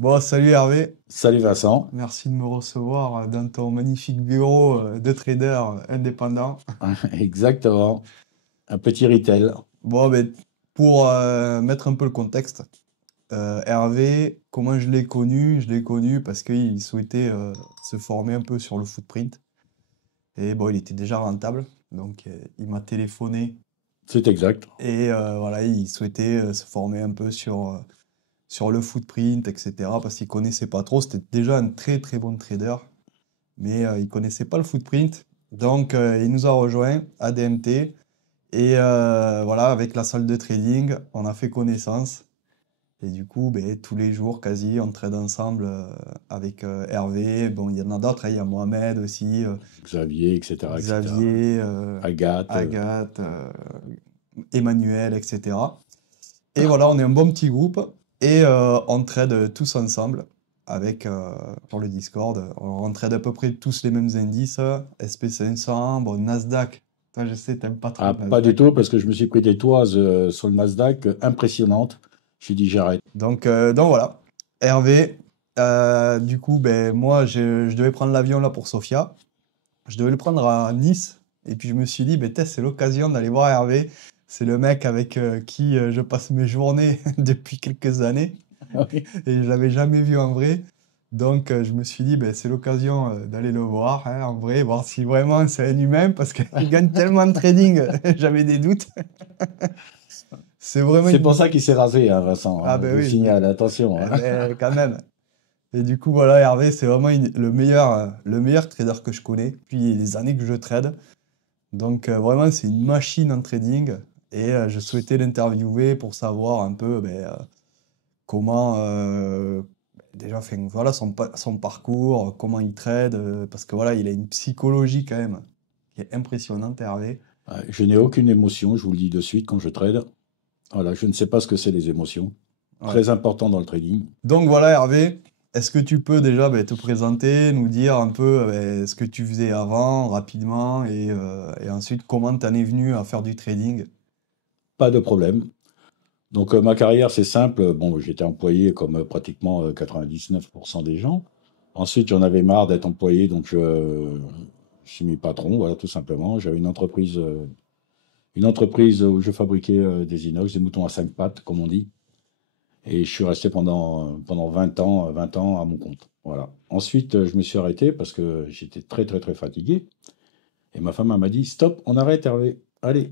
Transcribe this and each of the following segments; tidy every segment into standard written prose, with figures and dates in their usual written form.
Bon, salut Hervé, Salut Vincent. merci de me recevoir dans ton magnifique bureau de trader indépendant. Exactement. Un petit retail. Bon, ben, pour mettre un peu le contexte, Hervé, comment je l'ai connu? Je l'ai connu parce qu'il souhaitait se former un peu sur le footprint. Et bon, il était déjà rentable, donc il m'a téléphoné C'est exact. et voilà, il souhaitait se former un peu sur le footprint, etc. Parce qu'il connaissait pas trop. C'était déjà un très très bon trader, mais il connaissait pas le footprint. Donc, il nous a rejoint à DMT. Et voilà, avec la salle de trading, on a fait connaissance. Et du coup, ben, tous les jours, quasi, on trade ensemble avec Hervé. Bon, il y en a d'autres, hein, il y a Mohamed aussi, Xavier, etc., etc. Xavier, Agathe. Agathe, Emmanuel, etc. Et voilà, on est un bon petit groupe et on trade tous ensemble avec sur le Discord. On trade à peu près tous les mêmes indices, SP500, bon, Nasdaq. Toi, je sais, t'aimes pas trop Ah, le pas du Nasdaq. tout, parce que je me suis pris des toises sur le Nasdaq impressionnantes. J'ai dit j'arrête. Donc voilà. Hervé, du coup, ben, moi, je devais prendre l'avion là pour Sofia. Je devais le prendre à Nice. Et puis je me suis dit, ben, c'est l'occasion d'aller voir Hervé. C'est le mec avec qui je passe mes journées depuis quelques années. Oui. Et je l'avais jamais vu en vrai. Donc je me suis dit, ben, c'est l'occasion d'aller le voir hein, en vrai, voir si vraiment c'est un humain, parce qu'il gagne tellement de trading, j'avais des doutes. C'est vraiment C'est une... pour ça qu'il s'est rasé, hein, Vincent. Ah Hein, je ben vous oui, signale, attention. eh Hein. ben, quand même. Et du coup, voilà, Hervé, c'est vraiment le meilleur trader que je connais depuis les années que je trade. Donc vraiment, c'est une machine en trading. Et je souhaitais l'interviewer pour savoir un peu ben, comment, déjà, enfin, voilà, son parcours, comment il trade, parce que voilà, il a une psychologie quand même qui est impressionnante, Hervé. Je n'ai aucune émotion, je vous le dis de suite quand je trade. Voilà, je ne sais pas ce que c'est les émotions. Ouais. Très important dans le trading. Donc voilà, Hervé, est-ce que tu peux déjà ben, te présenter, nous dire un peu ben, ce que tu faisais avant, rapidement, et ensuite comment tu en es venu à faire du trading? Pas de problème. Donc ma carrière, c'est simple. Bon, j'étais employé comme pratiquement 99% des gens. Ensuite, j'en avais marre d'être employé, donc je suis mis patron, voilà, tout simplement. J'avais une entreprise où je fabriquais des inox, des moutons à cinq pattes, comme on dit. Et je suis resté pendant 20 ans à mon compte. Voilà. Ensuite, je me suis arrêté parce que j'étais très, très, très fatigué. Et ma femme elle m'a dit, stop, on arrête, Hervé. Allez,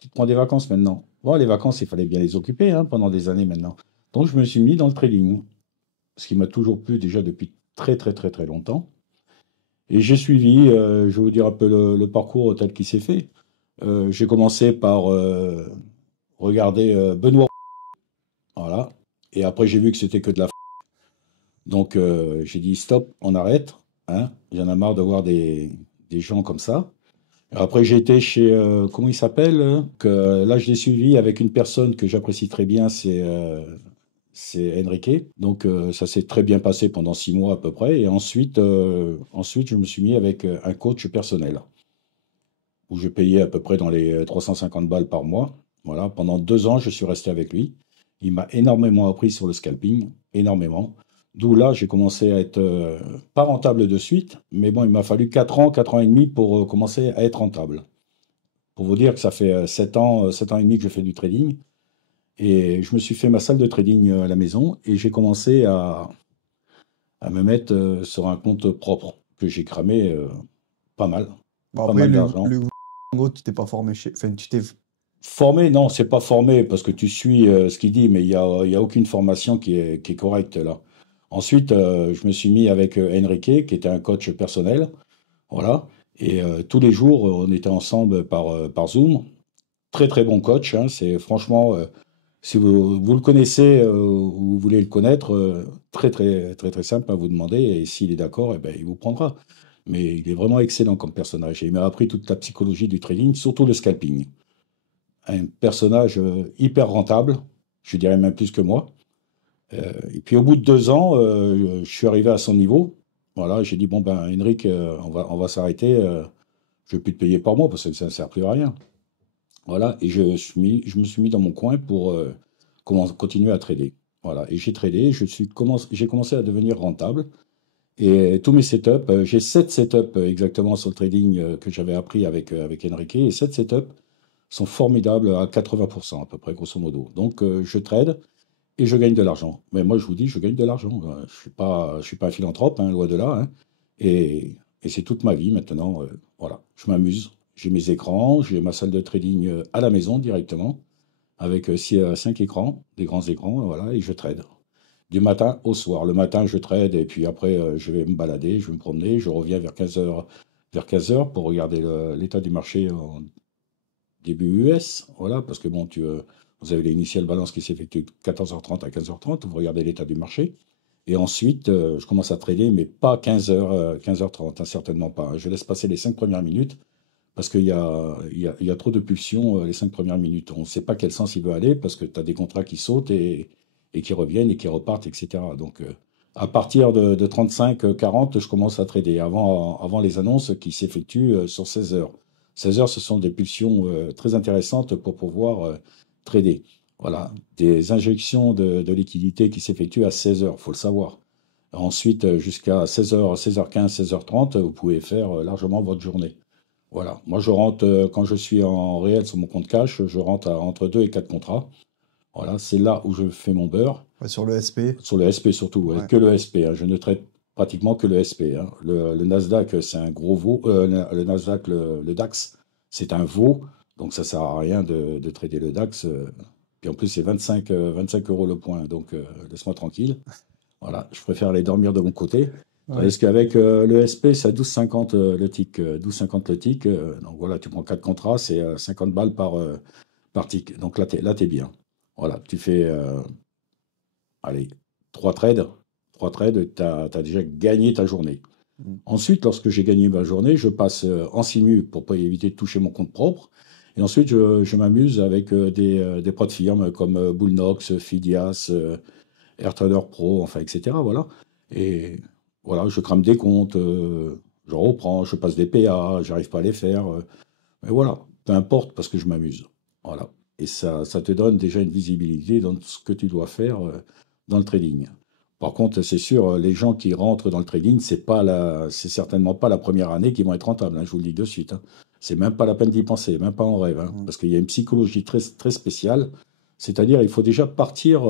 tu te prends des vacances maintenant. Bon, les vacances, il fallait bien les occuper hein, pendant des années maintenant. Donc, je me suis mis dans le trading, ce qui m'a toujours plu déjà depuis très, très, très, très longtemps. Et j'ai suivi, je vais vous dire un peu le parcours tel qu'il s'est fait. J'ai commencé par regarder Benoît, voilà. Et après, j'ai vu que c'était que de la. Donc, j'ai dit stop, on arrête. Hein. J'en ai marre de voir des gens comme ça. Et après, j'ai été chez, comment il s'appelle que, là, je l'ai suivi avec une personne que j'apprécie très bien, c'est Enrique. Donc, ça s'est très bien passé pendant 6 mois à peu près. Et ensuite, je me suis mis avec un coach personnel. Où je payais à peu près dans les 350 balles par mois. Voilà, pendant 2 ans, je suis resté avec lui. Il m'a énormément appris sur le scalping, énormément. D'où là, j'ai commencé à être pas rentable de suite, mais bon, il m'a fallu 4 ans et demi pour commencer à être rentable. Pour vous dire que ça fait 7 ans et demi que je fais du trading. Et je me suis fait ma salle de trading à la maison et j'ai commencé à me mettre sur un compte propre que j'ai cramé pas mal, Bon, pas après, mal d'argent. en gros, tu t'es pas formé chez... Enfin, tu t'es... Formé, non, c'est pas formé parce que tu suis ce qu'il dit, mais il y a aucune formation qui est correcte là. Ensuite, je me suis mis avec Enrique, qui était un coach personnel, voilà. Et tous les jours, on était ensemble par Zoom. Très très bon coach, hein, c'est franchement, si vous le connaissez ou vous voulez le connaître, très très très très simple à vous demander. Et s'il est d'accord, eh ben, il vous prendra. Mais il est vraiment excellent comme personnage. Et il m'a appris toute la psychologie du trading, surtout le scalping un personnage hyper rentable, je dirais même plus que moi. Et puis au bout de 2 ans, je suis arrivé à son niveau. Voilà, j'ai dit, bon ben Henrik, on va s'arrêter, je ne vais plus te payer par mois parce que ça ne sert plus à rien. Voilà, et je me suis mis dans mon coin pour continuer à trader. Voilà, et j'ai tradé, j'ai commencé à devenir rentable. Et tous mes setups, j'ai 7 setups exactement sur le trading que j'avais appris avec Enrique. Et 7 setups sont formidables à 80% à peu près, grosso modo. Donc, je trade et je gagne de l'argent. Mais moi, je vous dis, je gagne de l'argent. Je suis pas un philanthrope, hein, loin de là, hein. Et, et c'est toute ma vie maintenant. Voilà, je m'amuse. J'ai mes écrans, j'ai ma salle de trading à la maison directement, avec 5 écrans, des grands écrans, voilà, et je trade. Du matin au soir. Le matin, je trade, et puis après, je vais me balader, je vais me promener, je reviens vers 15 heures pour regarder l'état du marché en début US, voilà, parce que bon, vous avez l'initial balance qui s'effectue de 14h30 à 15h30, vous regardez l'état du marché, et ensuite, je commence à trader, mais pas 15h, 15h30, hein, certainement pas, hein. Je laisse passer les 5 premières minutes, parce qu'il y a trop de pulsions les 5 premières minutes. On ne sait pas quel sens il veut aller, parce que tu as des contrats qui sautent et qui reviennent et qui repartent, etc. Donc, à partir de 35-40, je commence à trader, avant les annonces qui s'effectuent sur 16 heures. 16 heures, ce sont des pulsions très intéressantes pour pouvoir trader. Voilà, des injections de liquidités qui s'effectuent à 16 heures, il faut le savoir. Ensuite, jusqu'à 16h, 16h15, 16h30, vous pouvez faire largement votre journée. Voilà, moi je rentre, quand je suis en réel sur mon compte cash, je rentre entre 2 et 4 contrats. Voilà, c'est là où je fais mon beurre. Ouais, sur le SP. Sur le SP surtout, ouais, Ouais. que le SP, hein. Je ne traite pratiquement que le SP, hein. Le Nasdaq, c'est un gros veau. Le Nasdaq, le DAX, c'est un veau. Donc ça sert à rien de trader le DAX. Puis en plus, c'est 25 euros le point. Donc laisse-moi tranquille. Voilà, je préfère aller dormir de mon côté. Ouais. Tandis qu'avec le SP, c'est à 12,50 le tick. 12,50 le tick. Donc voilà, tu prends 4 contrats, c'est 50 balles par tick. Donc là, t'es bien. Voilà, tu fais, allez, 3 trades. 3 trades, tu as déjà gagné ta journée. Mm. Ensuite, lorsque j'ai gagné ma journée, je passe en simu pour pas éviter de toucher mon compte propre. Et ensuite, je m'amuse avec des pros de firme comme Bullnox, Fidias, AirTrader Pro, enfin, etc. Voilà. Et voilà, je crame des comptes, je reprends, je passe des PA, j'arrive pas à les faire. Mais voilà, peu importe parce que je m'amuse. Voilà. Et ça te donne déjà une visibilité dans ce que tu dois faire dans le trading. Par contre, c'est sûr, les gens qui rentrent dans le trading, c'est certainement pas la première année qu'ils vont être rentables, hein, je vous le dis de suite, hein. C'est même pas la peine d'y penser, même pas en rêve, hein, Mm. parce qu'il y a une psychologie très, très spéciale. C'est-à-dire, il faut déjà partir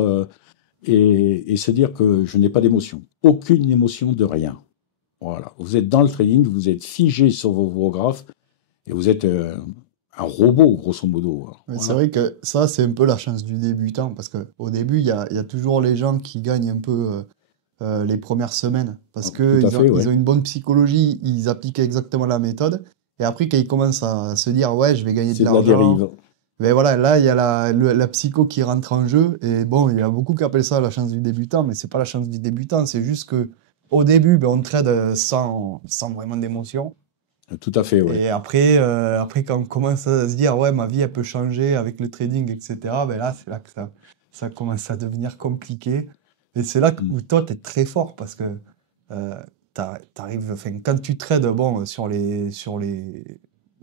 et se dire que je n'ai pas d'émotion. Aucune émotion de rien. Voilà. Vous êtes dans le trading, vous êtes figé sur vos graphes et vous êtes un robot, grosso modo, hein. Ouais, c'est Voilà. vrai que ça, c'est un peu la chance du débutant, parce qu'au début, il y a toujours les gens qui gagnent un peu les premières semaines, parce Tout à qu'ils ont, fait, ils ouais. ont une bonne psychologie, ils appliquent exactement la méthode, et après, quand ils commencent à se dire, ouais, je vais gagner de C'est de la l'argent, dérive. ben voilà, là, il y a la psycho qui rentre en jeu, et bon, il y a beaucoup qui appellent ça la chance du débutant, mais c'est pas la chance du débutant, c'est juste que au début, ben, on trade sans vraiment d'émotion. Tout à fait, ouais. Et après, quand on commence à se dire, ouais, ma vie, elle peut changer avec le trading, etc., ben là, c'est là que ça commence à devenir compliqué. Et c'est là Mm. où toi, tu es très fort parce que t'arrives, enfin, quand tu trades, bon,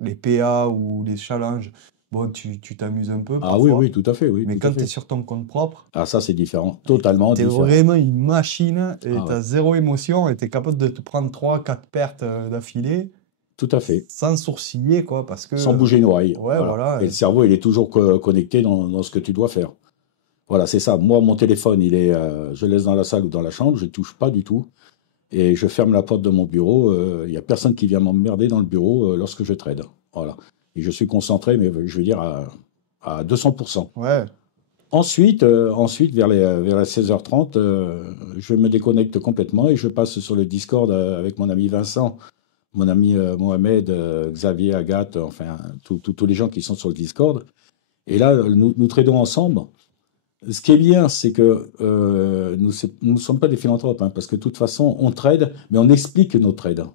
les PA ou les challenges, bon, tu t'amuses un peu Ah oui, oui, parfois. tout à fait, oui, Mais tout à quand tu es fait. sur ton compte propre, Ah, ça, c'est différent. Totalement tu es différent. vraiment une machine et Ah tu ouais, as zéro émotion et tu es capable de te prendre 3 4 pertes d'affilée tout à fait. sans sourciller, quoi, parce que, Sans bouger une oreille. ouais, Voilà. voilà. Et le cerveau, il est toujours connecté dans ce que tu dois faire. Voilà, c'est ça. Moi, mon téléphone, je le laisse dans la salle ou dans la chambre, je ne touche pas du tout. Et je ferme la porte de mon bureau. Il n'y a personne qui vient m'emmerder dans le bureau lorsque je trade. Voilà. Et je suis concentré, mais je veux dire à 200%. Ouais, Ensuite, vers les 16h30, je me déconnecte complètement et je passe sur le Discord avec mon ami Vincent, mon ami Mohamed, Xavier, Agathe, enfin, tous les gens qui sont sur le Discord. Et là, nous tradons ensemble. Ce qui est bien, c'est que nous ne sommes pas des philanthropes, hein, parce que de toute façon, on trade, mais on explique nos trades.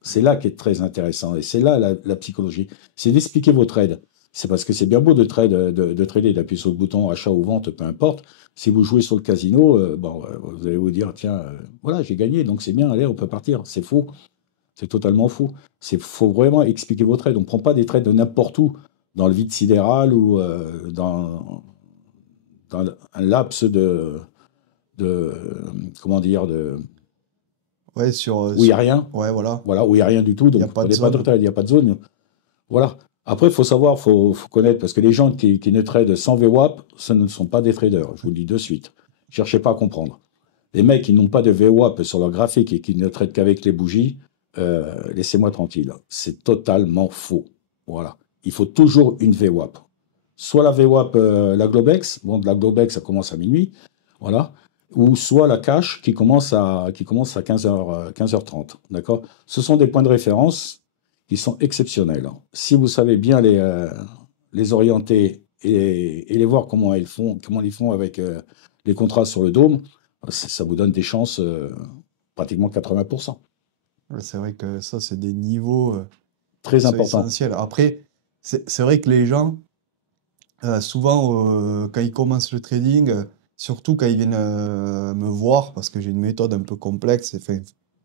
C'est là qui est très intéressant, et c'est là la psychologie. C'est d'expliquer vos trades. C'est parce que c'est bien beau de trader, d'appuyer sur le bouton achat ou vente, peu importe. Si vous jouez sur le casino, bon, vous allez vous dire, tiens, voilà, j'ai gagné, donc c'est bien, allez, on peut partir. C'est faux, c'est totalement faux. Faut vraiment expliquer vos trades. On ne prend pas des trades de n'importe où, dans le vide sidéral ou dans un laps de comment dire, Ouais, où il n'y a rien. ouais, voilà. Voilà, où il n'y a rien du tout, Il n'y donc a vous ne pas de prenez pas de zone. trade, il n'y a pas de zone. Voilà. Après, il faut savoir, faut connaître, parce que les gens qui ne tradent sans VWAP, ce ne sont pas des traders, je vous le dis de suite. Cherchez pas à comprendre. Les mecs qui n'ont pas de VWAP sur leur graphique et qui ne traitent qu'avec les bougies, laissez-moi tranquille. C'est totalement faux. Voilà. Il faut toujours une VWAP. Soit la VWAP, la Globex, bon, la Globex, ça commence à minuit, voilà. Ou soit la cash qui commence à 15h, 15h30, d'accord? Ce sont des points de référence qui sont exceptionnels. Si vous savez bien les orienter et les voir comment ils font avec les contrats sur le dôme, ça vous donne des chances pratiquement 80%. Ouais, c'est vrai que ça, c'est des niveaux qui Très sont important. essentiels. Après, c'est vrai que les gens, souvent, quand ils commencent le trading, surtout quand ils viennent me voir, parce que j'ai une méthode un peu complexe, enfin,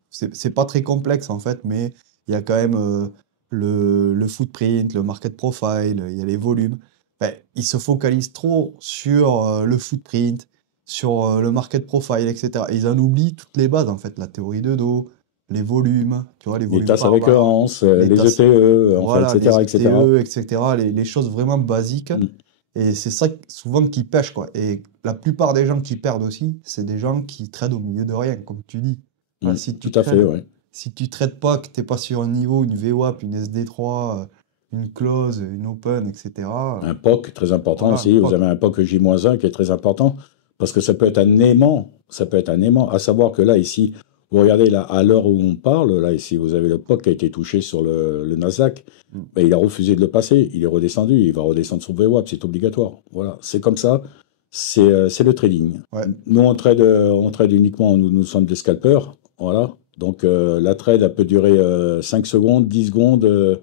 c'est pas très complexe en fait, mais il y a quand même le footprint, le market profile, il y a les volumes. Ben, ils se focalisent trop sur le footprint, sur le market profile, etc. Et ils en oublient toutes les bases en fait, la théorie de dos, les volumes, tu vois, les Les volumes tasses à par barre, récurrence, les les tasses, ETE, enfin, voilà, les etc., etc. ETE, etc., les choses vraiment basiques. Mm, Et c'est ça souvent qui pêche, quoi. Et la plupart des gens qui perdent aussi, c'est des gens qui tradent au milieu de rien, comme tu dis. Voilà, tout à fait, oui. si tu trades pas, que t'es pas sur un niveau, une VWAP, une SD3, une close, une open, etc. Un POC, très important Voilà, un aussi. Vous POC. avez un POC J-1 qui est très important parce que ça peut être un aimant. Ça peut être un aimant. À savoir que là, ici, vous regardez là, à l'heure où on parle, là, ici, vous avez le POC qui a été touché sur le Nasdaq. Mm. Ben, il a refusé de le passer. Il est redescendu. Il va redescendre son VWAP. C'est obligatoire. Voilà. C'est comme ça. C'est le trading. Ouais, Nous, on trade uniquement. Nous sommes des scalpers. Voilà. Donc, la trade, elle peut durer 5 secondes, 10 secondes.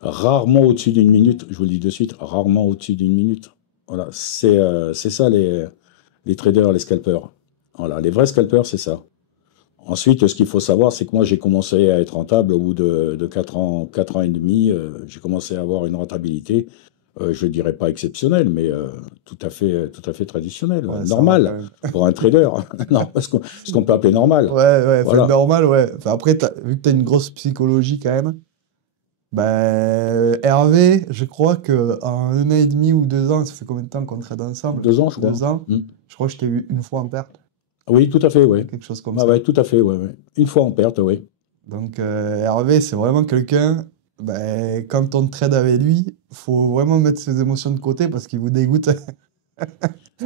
Rarement au-dessus d'une minute, je vous le dis de suite, rarement au-dessus d'une minute. Voilà, c'est ça les traders, les scalpers. Voilà, les vrais scalpers, c'est ça. Ensuite, ce qu'il faut savoir, c'est que moi, j'ai commencé à être rentable au bout de 4 ans et demi. J'ai commencé à avoir une rentabilité, je ne dirais pas exceptionnelle, mais tout à fait traditionnelle, ouais, ça va quand normale même. pour un trader. Non, ce qu'on peut appeler normal. Ouais, ouais, fait Voilà. normal, ouais. Enfin, après, vu que tu as une grosse psychologie quand même, ben, Hervé, je crois que en 1 an et demi ou 2 ans, ça fait combien de temps qu'on trade ensemble? 2 ans, je crois. 2 ans, Hmm. je crois que je t'ai vu une fois en perte, Oui, tout à fait, oui. quelque chose comme Ah ouais, ça. tout à fait, ouais, ouais. Une fois en perte, oui. Donc Hervé, c'est vraiment quelqu'un, ben, quand on trade avec lui, faut vraiment mettre ses émotions de côté parce qu'il vous dégoûte.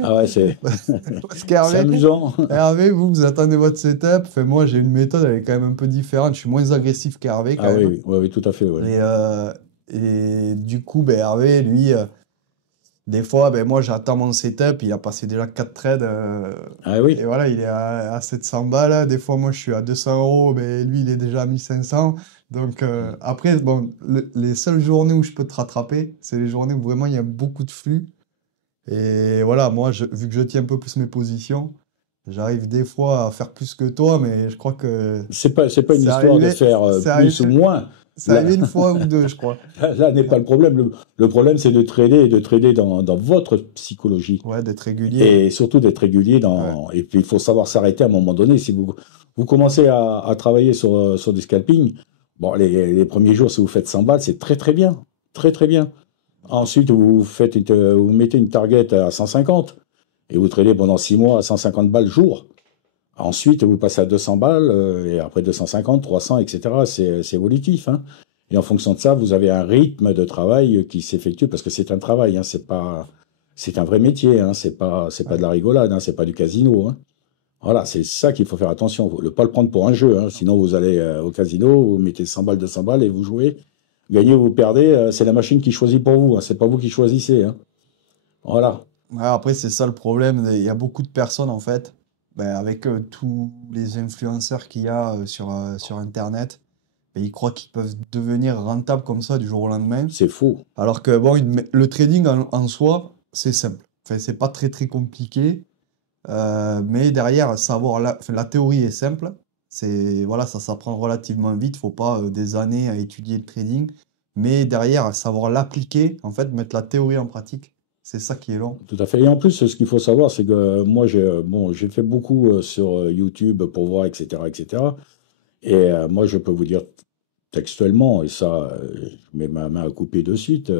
Ah ouais, c'est Parce c'est qu'Hervé, amusant. Hervé, vous attendez votre setup. Enfin, moi, j'ai une méthode, elle est quand même un peu différente. Je suis moins agressif qu'Hervé quand Ah oui, même. oui, ouais, oui, tout à fait, ouais. Et, euh, et du coup, ben, Hervé, lui, des fois, ben, moi, j'attends mon setup. Il a passé déjà 4 trades. Ah Et oui, voilà, il est à 700 balles. Des fois, moi, je suis à 200 euros. Mais lui, il est déjà à 1500. Donc, après, bon, les seules journées où je peux te rattraper, c'est les journées où vraiment il y a beaucoup de flux. Et voilà, moi, vu que je tiens un peu plus mes positions, j'arrive des fois à faire plus que toi. Mais je crois que c'est pas une c'est histoire de arrivé, faire c'est plus ou arrivé, moins. c'est Là, arrivé une fois ou deux, je crois. là n'est pas le problème. Le problème, c'est de trader et de trader dans votre psychologie. Ouais, d'être régulier, ouais. Et surtout d'être régulier Ouais. et puis il faut savoir s'arrêter à un moment donné. Si vous commencez à travailler sur du scalping, bon, les premiers jours, si vous faites 100 balles, c'est très très bien. Très très bien. Ensuite, vous mettez une target à 150 et vous tradez pendant 6 mois à 150 balles jour. Ensuite, vous passez à 200 balles, et après 250, 300, etc. C'est évolutif, hein. Et en fonction de ça, vous avez un rythme de travail qui s'effectue, parce que c'est un travail, hein, c'est un vrai métier, hein, c'est pas de Ouais. la rigolade, hein, c'est pas du casino, hein. Voilà, c'est ça qu'il faut faire attention. Ne pas le prendre pour un jeu, hein, sinon vous allez au casino, vous mettez 100 balles, 200 balles et vous jouez. Gagnez ou vous perdez, c'est la machine qui choisit pour vous, hein, c'est pas vous qui choisissez, hein. Voilà, Ouais, après, c'est ça le problème. Il y a beaucoup de personnes, en fait, ben, avec tous les influenceurs qu'il y a sur Internet, ben, ils croient qu'ils peuvent devenir rentables comme ça du jour au lendemain. c'est faux. Alors que bon, le trading en soi, c'est simple. Enfin, c'est pas très très compliqué. Mais derrière, savoir enfin, la théorie est simple. C'est voilà, ça s'apprend relativement vite. Faut pas des années à étudier le trading. Mais derrière, savoir l'appliquer, en fait, mettre la théorie en pratique, C'est ça qui est long. Tout à fait. Et en plus, ce qu'il faut savoir, c'est que moi, j'ai fait beaucoup sur YouTube pour voir, etc., etc. Et moi, je peux vous dire textuellement, et ça, je mets ma main à couper de suite,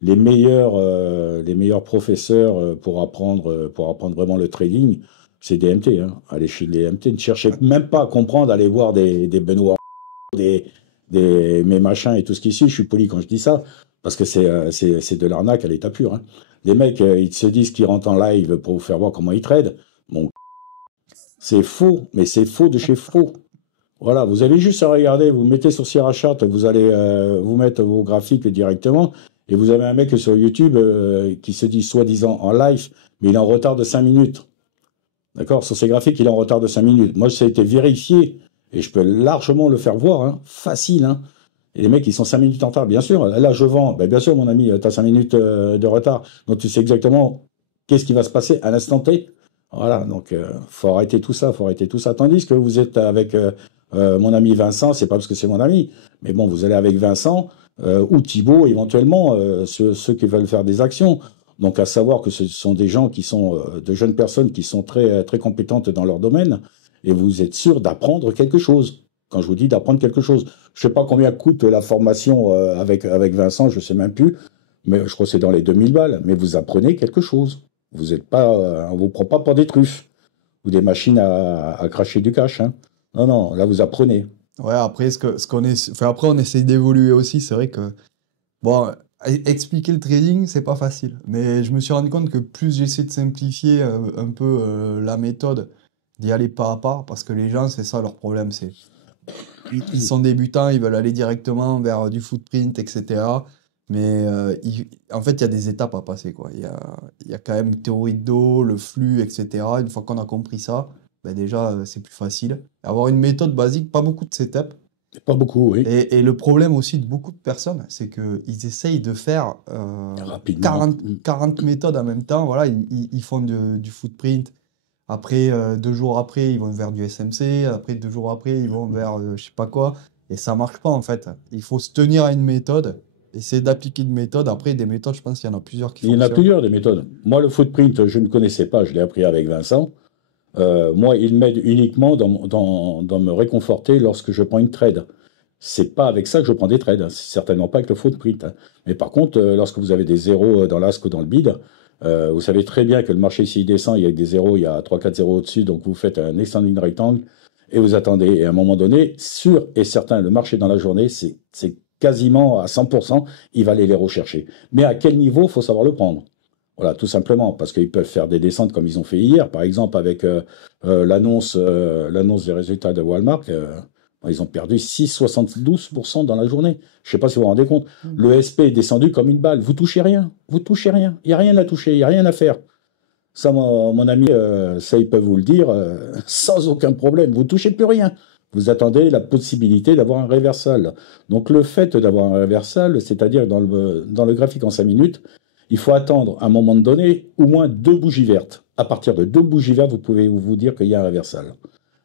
les meilleurs professeurs pour apprendre vraiment le trading, c'est des MT. Hein. Allez chez les MT, ne cherchez même pas à comprendre, allez voir des Benoît, des, mes machins et tout ce qui suit. Je suis poli quand je dis ça, parce que c'est de l'arnaque à l'état pur. Hein. Les mecs, ils se disent qu'ils rentrent en live pour vous faire voir comment ils tradent. Bon, c'est faux, mais c'est faux de chez faux. Voilà, vous avez juste à regarder, vous mettez sur Sierra Chart, vous allez vous mettre vos graphiques directement, et vous avez un mec sur YouTube qui se dit soi-disant en live, mais il est en retard de 5 minutes. D'accord? Sur ses graphiques, il est en retard de 5 minutes. Moi, ça a été vérifié, et je peux largement le faire voir, hein, facile. Hein. Et les mecs, ils sont 5 minutes en retard. Bien sûr, là, je vends. Ben, bien sûr, mon ami, tu as 5 minutes de retard. Donc, tu sais exactement qu'est-ce qui va se passer à l'instant T. Voilà, donc, faut arrêter tout ça, faut arrêter tout ça. Tandis que vous êtes avec mon ami Vincent, c'est pas parce que c'est mon ami, mais bon, vous allez avec Vincent ou Thibaut, éventuellement, ceux qui veulent faire des actions. Donc, à savoir que ce sont des gens qui sont, de jeunes personnes qui sont très, très compétentes dans leur domaine, et vous êtes sûr d'apprendre quelque chose. Quand je vous dis d'apprendre quelque chose, je sais pas combien coûte la formation avec Vincent, je sais même plus, mais je crois que c'est dans les 2000 balles, mais vous apprenez quelque chose. Vous êtes pas, on vous prend pas pour des truffes ou des machines à cracher du cash. Hein. Non, non, là vous apprenez. Ouais, après, enfin, après, on essaye d'évoluer aussi. C'est vrai que, bon, expliquer le trading, c'est pas facile. Mais je me suis rendu compte que plus j'essaie de simplifier un peu la méthode, d'y aller pas à pas, parce que les gens, c'est ça leur problème. Ils sont débutants, ils veulent aller directement vers du footprint, etc. Mais en fait, il y a des étapes à passer, quoi. Il y a quand même théorie de dos, le flux, etc. Une fois qu'on a compris ça, ben déjà, c'est plus facile. Avoir une méthode basique, pas beaucoup de setup. Pas beaucoup, oui. Et le problème aussi de beaucoup de personnes, c'est qu'ils essayent de faire Rapidement. 40 méthodes en même temps. Voilà, ils font du footprint. Après, 2 jours après, ils vont vers du SMC. Après, 2 jours après, ils vont vers je sais pas quoi. Et ça marche pas, en fait. Il faut se tenir à une méthode, essayer d'appliquer une méthode. Après, des méthodes, je pense qu'il y en a plusieurs qui Il y en a fonctionnent. plusieurs des méthodes. Moi, le footprint, je ne connaissais pas, je l'ai appris avec Vincent. Moi, il m'aide uniquement dans me réconforter lorsque je prends une trade. C'est pas avec ça que je prends des trades, hein. C'est certainement pas avec le footprint. Hein. Mais par contre, lorsque vous avez des zéros dans l'ASC ou dans le bid, vous savez très bien que le marché, s'il descend, il y a des zéros, il y a 3-4 zéros au-dessus, donc vous faites un extending rectangle et vous attendez. Et à un moment donné, sûr et certain, le marché dans la journée, c'est quasiment à 100%, il va aller les rechercher. Mais à quel niveau, faut savoir le prendre. Voilà, tout simplement, parce qu'ils peuvent faire des descentes comme ils ont fait hier, par exemple avec l'annonce des résultats de Walmart. Ils ont perdu 6,72% dans la journée. Je ne sais pas si vous vous rendez compte. Le SP est descendu comme une balle. Vous touchez rien. Vous touchez rien. Il n'y a rien à toucher. Il n'y a rien à faire. Ça, mon ami, ça, ils peuvent vous le dire sans aucun problème. Vous touchez plus rien. Vous attendez la possibilité d'avoir un réversal. Donc, le fait d'avoir un réversal, c'est-à-dire dans le graphique en 5 minutes, il faut attendre à un moment donné au moins 2 bougies vertes. À partir de 2 bougies vertes, vous pouvez vous dire qu'il y a un réversal.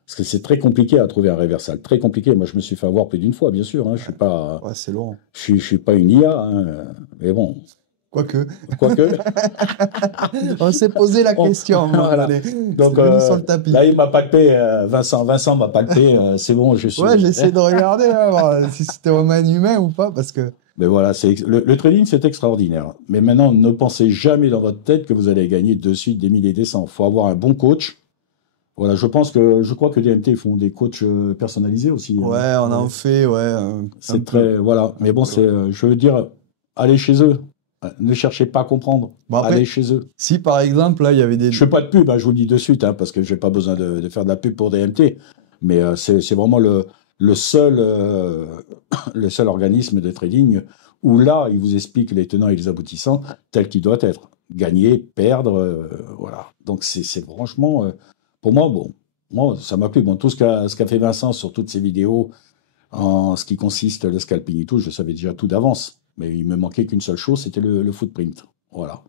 Parce que c'est très compliqué à trouver un réversal. Très compliqué. Moi, je me suis fait avoir plus d'une fois, bien sûr. Hein. Je suis pas, Ouais, c'est long. je suis pas une IA. Hein. Mais bon, Quoique, quoique. on s'est posé la question à un moment Voilà. donné. Donc C'est venu sur le tapis. là, il m'a palpé. Vincent m'a palpé. C'est bon, je suis. Ouais, j'essaie de regarder hein, voir si c'était vraiment un humain ou pas, parce que Mais voilà, le trading, c'est extraordinaire. Mais maintenant, ne pensez jamais dans votre tête que vous allez gagner de suite des milliers et des cents. Il faut avoir un bon coach. Voilà, je crois que DMT font des coachs personnalisés aussi. Hein. ouais, on en fait, ouais, un C'est peu. très, voilà. Mais bon, je veux dire, allez chez eux. Ne cherchez pas à comprendre. Bon, après, Allez chez eux. si par exemple, là, il y avait des. Je fais pas de pub, hein, je vous le dis de suite, hein, parce que j'ai pas besoin de faire de la pub pour DMT. Mais c'est vraiment le seul, le seul organisme de trading où là, il vous explique les tenants et les aboutissants tels qu'ils doivent être. Gagner, perdre, voilà. Donc c'est franchement, pour moi, bon, moi, ça m'a plu. Bon, tout ce qu'a fait Vincent sur toutes ses vidéos, en ce qui consiste le scalping et tout, je savais déjà tout d'avance. Mais il me manquait qu'une seule chose, c'était le footprint. Voilà.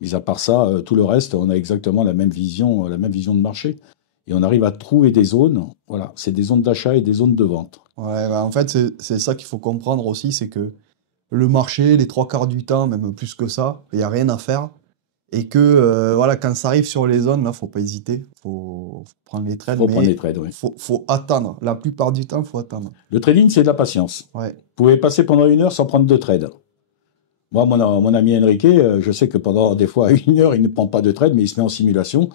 Mis à part ça, tout le reste, on a exactement la même vision de marché. Et on arrive à trouver des zones. Voilà, c'est des zones d'achat et des zones de vente. Ouais, bah, en fait, c'est ça qu'il faut comprendre aussi, c'est que le marché les trois quarts du temps, même plus que ça, il n'y a rien à faire. Et que voilà, quand ça arrive sur les zones, là, faut pas hésiter, faut prendre les trades, Faut prendre les mais trades, oui. faut attendre. La plupart du temps, faut attendre. Le trading, c'est de la patience. Ouais, Vous pouvez passer pendant 1 heure sans prendre de trade. Moi, mon ami Enrique, je sais que pendant des fois 1 heure, il ne prend pas de trade, mais il se met en simulation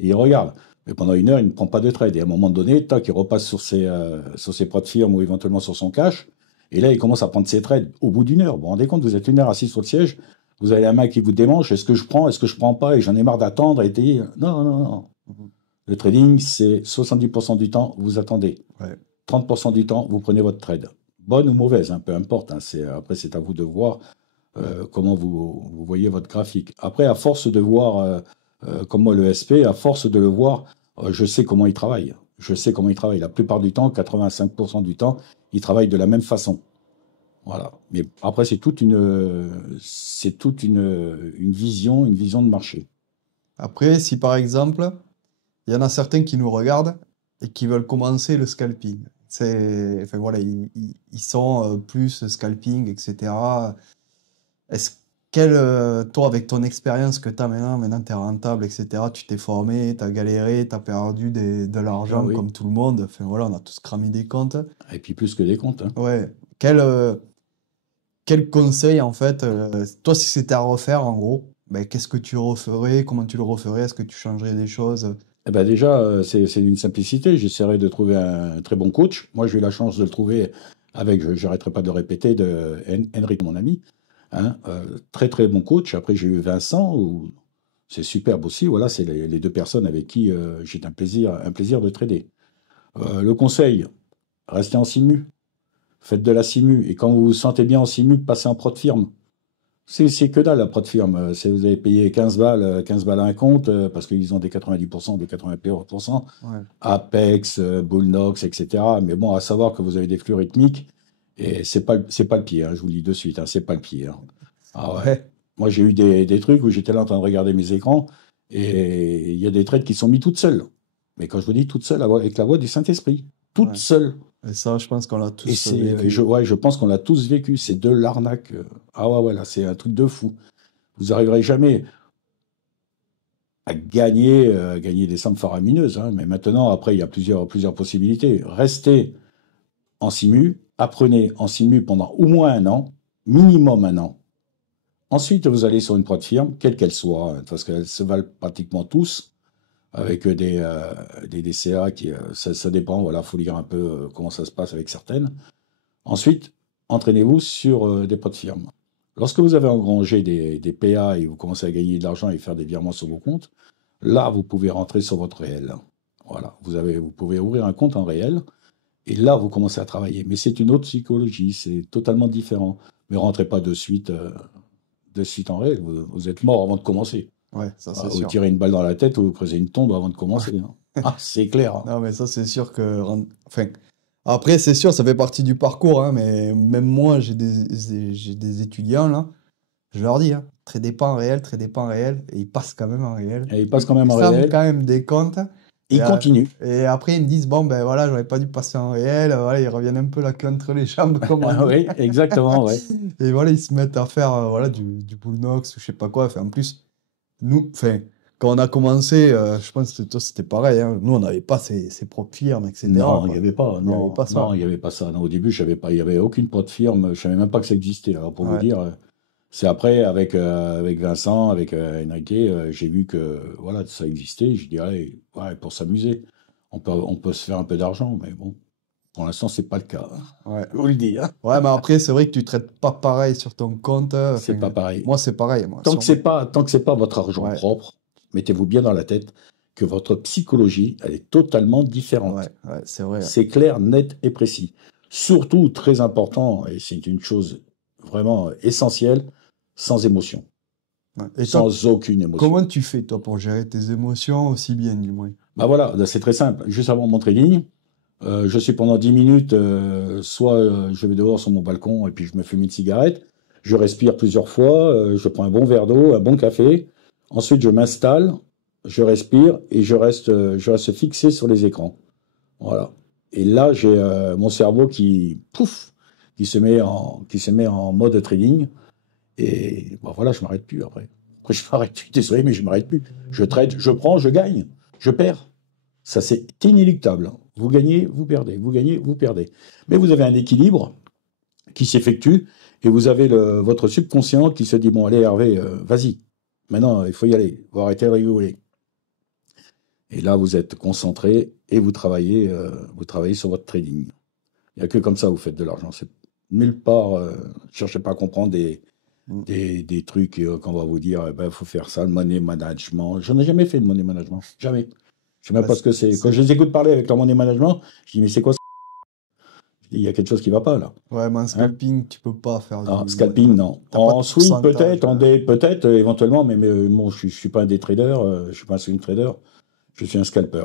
et il regarde. Mais pendant 1 heure, il ne prend pas de trade. Et à un moment donné, tac, il repasse sur ses poids de firme ou éventuellement sur son cash. Et là, il commence à prendre ses trades au bout d'1 heure. Vous vous rendez compte, vous êtes 1 heure assis sur le siège, vous avez un mec qui vous démange, est-ce que je prends, est-ce que je prends pas, et j'en ai marre d'attendre, et non, non, non. Mhm. Le trading, c'est 70% du temps, vous attendez. Ouais. 30% du temps, vous prenez votre trade. Bonne ou mauvaise, hein, peu importe. Hein, après, c'est à vous de voir comment vous voyez votre graphique. Après, à force de voir, comme moi le SP, à force de le voir, je sais comment il travaille. Je sais comment il travaille. La plupart du temps, 85% du temps, il travaille de la même façon. Voilà. Mais après, c'est toute une vision de marché. Après, si par exemple, il y en a certains qui nous regardent et qui veulent commencer le scalping. Enfin voilà, ils sont plus scalping, etc. Est-ce toi, avec ton expérience que tu as maintenant tu es rentable, etc., tu t'es formé, tu as galéré, tu as perdu de Ah l'argent oui. comme tout le monde. Enfin voilà, on a tous cramé des comptes. Et puis plus que des comptes. Hein. Ouais. Quel conseil, en fait, toi, si c'était à refaire, en gros, ben, qu'est-ce que tu referais? Comment tu le referais? Est-ce que tu changerais des choses? Eh ben déjà, c'est une simplicité. J'essaierai de trouver un très bon coach. Moi, j'ai eu la chance de le trouver avec, je n'arrêterai pas de répéter, de Henrik, mon ami. Hein, très très bon coach. Après, j'ai eu Vincent, c'est superbe aussi. Voilà, c'est les deux personnes avec qui j'ai un plaisir de trader. Le conseil, restez en simu. Faites de la simu. Et quand vous vous sentez bien en simu, passez en prod firme. C'est que dalle, la prod firme. Vous avez payé 15 balles, 15 balles à un compte, parce qu'ils ont des 90%, des 80%, Ouais. Apex, Bullnox, etc. Mais bon, à savoir que vous avez des flux rythmiques, et c'est pas le pied, hein, je vous le dis de suite, hein, c'est pas le pied. Hein. Ah ouais. Ouais. Moi, j'ai eu des trucs où j'étais là en train de regarder mes écrans, et il y a des trades qui sont mis toutes seules. Mais quand je vous dis toutes seules, avec la voix du Saint-Esprit, toutes Ouais. seules. Et ça, je pense qu'on l'a Et tous c'est, vécu. ouais, je pense qu'on l'a tous vécu. C'est de l'arnaque. Ah ouais, ouais, là, c'est un truc de fou. Vous n'arriverez jamais à gagner des sommes faramineuses. Hein. Mais maintenant, après, il y a plusieurs possibilités. Restez en simu, apprenez en simu pendant au moins 1 an, minimum 1 an. Ensuite, vous allez sur une prod firme, quelle qu'elle soit, hein, parce qu'elles se valent pratiquement tous, avec des DCA qui, ça dépend, voilà, faut lire un peu comment ça se passe avec certaines. Ensuite, entraînez-vous sur des pots de firme. Lorsque vous avez engrangé des PA et vous commencez à gagner de l'argent et faire des virements sur vos comptes, là, vous pouvez rentrer sur votre réel. Voilà, vous pouvez ouvrir un compte en réel et là, vous commencez à travailler. Mais c'est une autre psychologie, c'est totalement différent. Mais rentrez pas de suite en réel, vous êtes mort avant de commencer. Ouais, ça, c'est Vous sûr. tirez une balle dans la tête ou vous creusez une tombe avant de commencer. Hein. Ah, c'est clair. Hein. Non, mais ça, c'est sûr que. Enfin, après, c'est sûr, ça fait partie du parcours, hein, mais même moi, j'ai des étudiants, là. Je leur dis, hein, tradez pas en réel, tradez pas en réel, et ils passent quand même en réel. Et il passe Ils quand même en ferment réel, quand même des comptes, et, il continue. et après ils me disent, bon, ben voilà, j'aurais pas dû passer en réel, voilà, ils reviennent un peu la queue entre les jambes, comme on Ah dit. oui, exactement, ouais. Et voilà, ils se mettent à faire voilà, du Bullnox ou je sais pas quoi. Enfin, en plus, nous, enfin, quand on a commencé, je pense que toi c'était pareil, hein, nous on n'avait pas ces propres firmes, etc. Non, il n'y quoi. avait pas, Il n'y avait non, pas non, ça. il n'y avait pas ça. Non, au début, je savais pas, il n'y avait aucune prod firme, je savais même pas que ça existait. Alors, pour vous Ouais, dire, c'est après, avec Vincent, avec Enrique, j'ai vu que, voilà, ça existait. Je dirais, ouais, pour s'amuser, on peut se faire un peu d'argent, mais bon, pour l'instant, c'est pas le cas. Hein. ouais. Je vous le dis, hein. Ouais, mais après, c'est vrai que tu traites pas pareil sur ton compte. C'est pas Enfin, pareil. moi, c'est pareil. Moi, Tant que c'est pas, tant que c'est pas votre argent Ouais, propre, mettez-vous bien dans la tête que votre psychologie, elle est totalement différente. ouais, c'est vrai. C'est clair, net et précis. Surtout, très important, et c'est une chose vraiment essentielle, sans émotion. Ouais. Et toi, Sans aucune émotion. comment tu fais, toi, pour gérer tes émotions aussi bien, du moins? Bah voilà, là, c'est très simple. Juste avant mon trading, je suis pendant 10 minutes, soit je vais dehors sur mon balcon et puis je me fume une cigarette, je respire plusieurs fois, je prends un bon verre d'eau, un bon café, ensuite je m'installe, je respire et je reste fixé sur les écrans. Voilà. Et là, j'ai mon cerveau qui, pouf, qui se met en mode trading. Et bon, voilà, je m'arrête plus après. Après, je m'arrête plus. Désolé, mais je m'arrête plus. Je trade, je prends, je gagne, je perds. Ça, c'est inéluctable. Vous gagnez, vous perdez. Vous gagnez, vous perdez. Mais vous avez un équilibre qui s'effectue et vous avez votre subconscient qui se dit, bon, allez, Hervé, vas-y. Maintenant, il faut y aller. Vous arrêtez de rigoler. Et là, vous êtes concentré et vous travaillez sur votre trading. Il n'y a que comme ça que vous faites de l'argent. C'est nulle part. Cherchez pas à comprendre des trucs qu'on va vous dire, il faut faire ça, le money management. Je n'ai jamais fait de money management. Jamais. Je ne sais même pas ce que c'est. Quand je les écoute parler avec leur money management, je dis, mais c'est quoi ça? Je dis, il y a quelque chose qui ne va pas là. Ouais, mais en scalping, tu peux pas faire scalping, non. En swing, peut-être, éventuellement, mais bon, je ne suis pas un day trader, je ne suis pas un swing trader, je suis un scalper.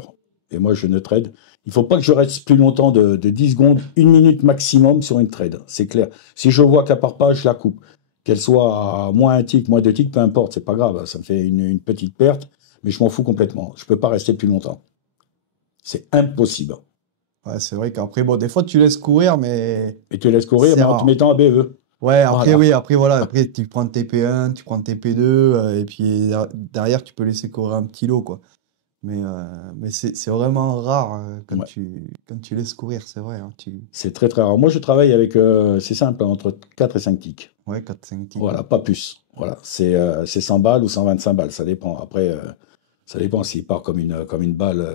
Et moi, je ne trade. Il ne faut pas que je reste plus longtemps de 10 secondes, 1 minute maximum sur une trade. C'est clair. Si je vois qu'elle part pas, je la coupe. Qu'elle soit à moins 1 tick, moins 2 ticks, peu importe, c'est pas grave. Ça me fait une petite perte, mais je m'en fous complètement. Je peux pas rester plus longtemps. C'est impossible. Ouais, c'est vrai qu'après, bon, des fois, tu laisses courir, mais. Et tu laisses courir, mais en te mettant à BE. Ouais, après, oui, après, voilà. Après, tu prends TP1, tu prends TP2, et puis derrière, tu peux laisser courir un petit lot, quoi. Mais c'est vraiment rare quand tu laisses courir, c'est vrai. Hein, c'est très, très rare. Moi, je travaille avec, c'est simple, entre 4 et 5 ticks. Ouais, 4-5 ticks. Voilà, pas plus. Voilà, c'est 100 balles ou 125 balles, ça dépend. Après, ça dépend s'il part comme une balle,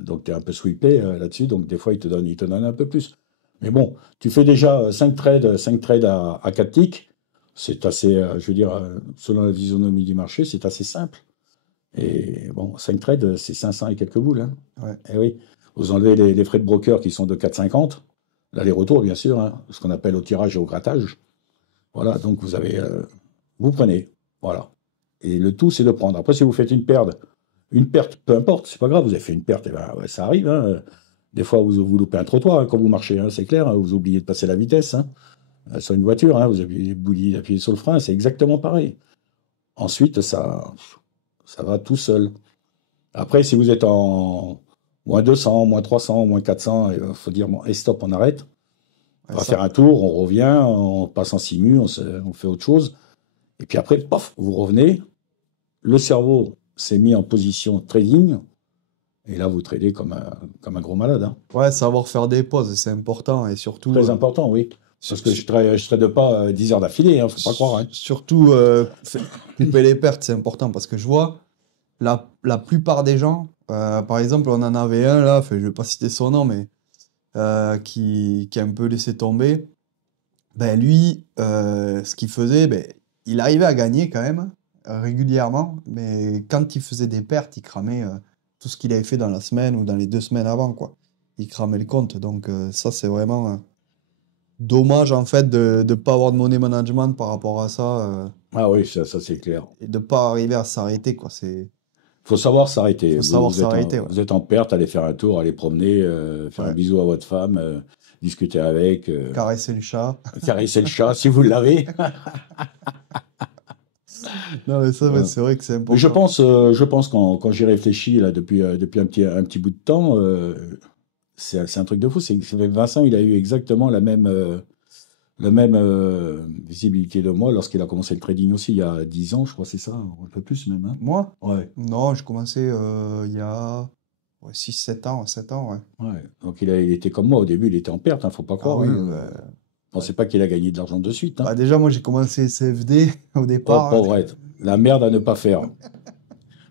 donc tu es un peu sweepé là-dessus, donc des fois, il te donne un peu plus. Mais bon, tu fais déjà 5 trades à 4 ticks, c'est assez, je veux dire, selon la physionomie du marché, c'est assez simple. Et bon, 5 trades, c'est 500 et quelques boules. Hein. Ouais. Et oui, vous enlevez les frais de broker qui sont de 4,50, l'aller-retour, bien sûr, hein, ce qu'on appelle au tirage et au grattage. Voilà, donc vous prenez, voilà. Et le tout, c'est de prendre. Après, si vous faites une perte, peu importe, c'est pas grave, vous avez fait une perte, et ben, ouais, ça arrive. Hein. Des fois, vous loupez un trottoir hein, quand vous marchez, hein, c'est clair, hein, vous oubliez de passer la vitesse. Hein. Sur une voiture, hein, vous avez oublié d'appuyer sur le frein, c'est exactement pareil. Ensuite, ça va tout seul. Après, si vous êtes en moins 200, moins 300, moins 400, il faut dire, bon, et stop, on arrête. On va faire un tour, on revient, on passe en simu, on fait autre chose. Et puis après, paf, vous revenez. Le cerveau s'est mis en position trading. Et là, vous tradez comme un gros malade. Hein. Ouais, savoir faire des pauses, c'est important. Et surtout. Très important, oui. Parce que je ne trade pas 10 heures d'affilée, hein, faut pas croire. Hein. Surtout, couper les pertes, c'est important. Parce que je vois la plupart des gens, par exemple, on en avait un là, je ne vais pas citer son nom, mais qui a un peu laissé tomber. Ben lui, ce qu'il faisait, il arrivait à gagner quand même régulièrement, mais quand il faisait des pertes, il cramait tout ce qu'il avait fait dans la semaine ou dans les 2 semaines avant, quoi. Il cramait le compte. Donc ça, c'est vraiment dommage en fait de ne pas avoir de money management par rapport à ça. Ah oui, ça c'est clair. Et de ne pas arriver à s'arrêter, quoi. Il faut savoir s'arrêter. Ouais. Vous êtes en perte, allez faire un tour, allez promener, faire un bisou à votre femme, discuter avec. Caresser le chat. Caresser le chat, si vous l'avez. Non, mais ça, c'est vrai que c'est important. Je pense quand j'y réfléchis là, depuis un petit bout de temps, c'est un truc de fou. Vincent, il a eu exactement la même visibilité de moi lorsqu'il a commencé le trading aussi il y a 10 ans, je crois, c'est ça, un peu plus même. Hein. Moi? Ouais. Non, j'ai commencé il y a 6-7 ans, 7 ans, ouais. Ouais. Donc il était comme moi au début, il était en perte, faut pas croire. Ah oui, Hein. Pensez pas qu'il a gagné de l'argent de suite. Hein. Bah déjà, moi, j'ai commencé CFD au départ. Oh, pauvre, la merde à ne pas faire.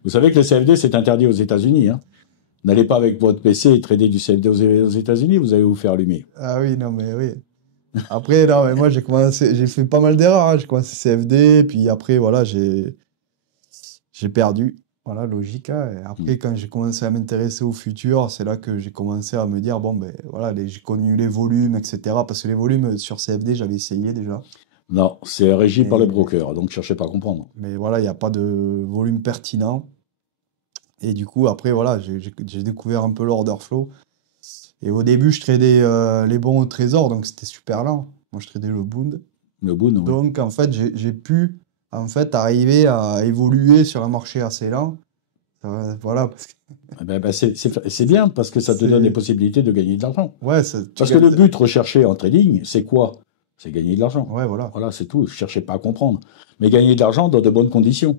Vous savez que le CFD, c'est interdit aux États-Unis. Hein. N'allez pas avec votre PC et trader du CFD aux États-Unis, vous allez vous faire allumer. Ah oui, non, mais oui. Après, non, mais moi, j'ai fait pas mal d'erreurs. Hein. J'ai commencé CFD, puis après, voilà, j'ai perdu. Voilà, logique. Hein. Et après, quand j'ai commencé à m'intéresser au futur, c'est là que j'ai commencé à me dire, bon, ben voilà, j'ai connu les volumes, etc. Parce que les volumes sur CFD, j'avais essayé déjà. Non, c'est régi par le broker, donc cherchez pas à comprendre. Mais voilà, il n'y a pas de volume pertinent. Et du coup, après, voilà, j'ai découvert un peu l'order flow. Et au début, je tradais les bons au trésor, donc c'était super lent. Moi, je tradais le Bund. Le Bund, oui. Donc, en fait, j'ai pu arriver à évoluer sur un marché assez lent. Voilà. Parce que... c'est bien, parce que ça te donne des possibilités de gagner de l'argent. Ouais, parce que le but recherché en trading, c'est quoi? C'est gagner de l'argent. Ouais, voilà. Voilà, c'est tout. Je cherchais pas à comprendre. Mais gagner de l'argent dans de bonnes conditions.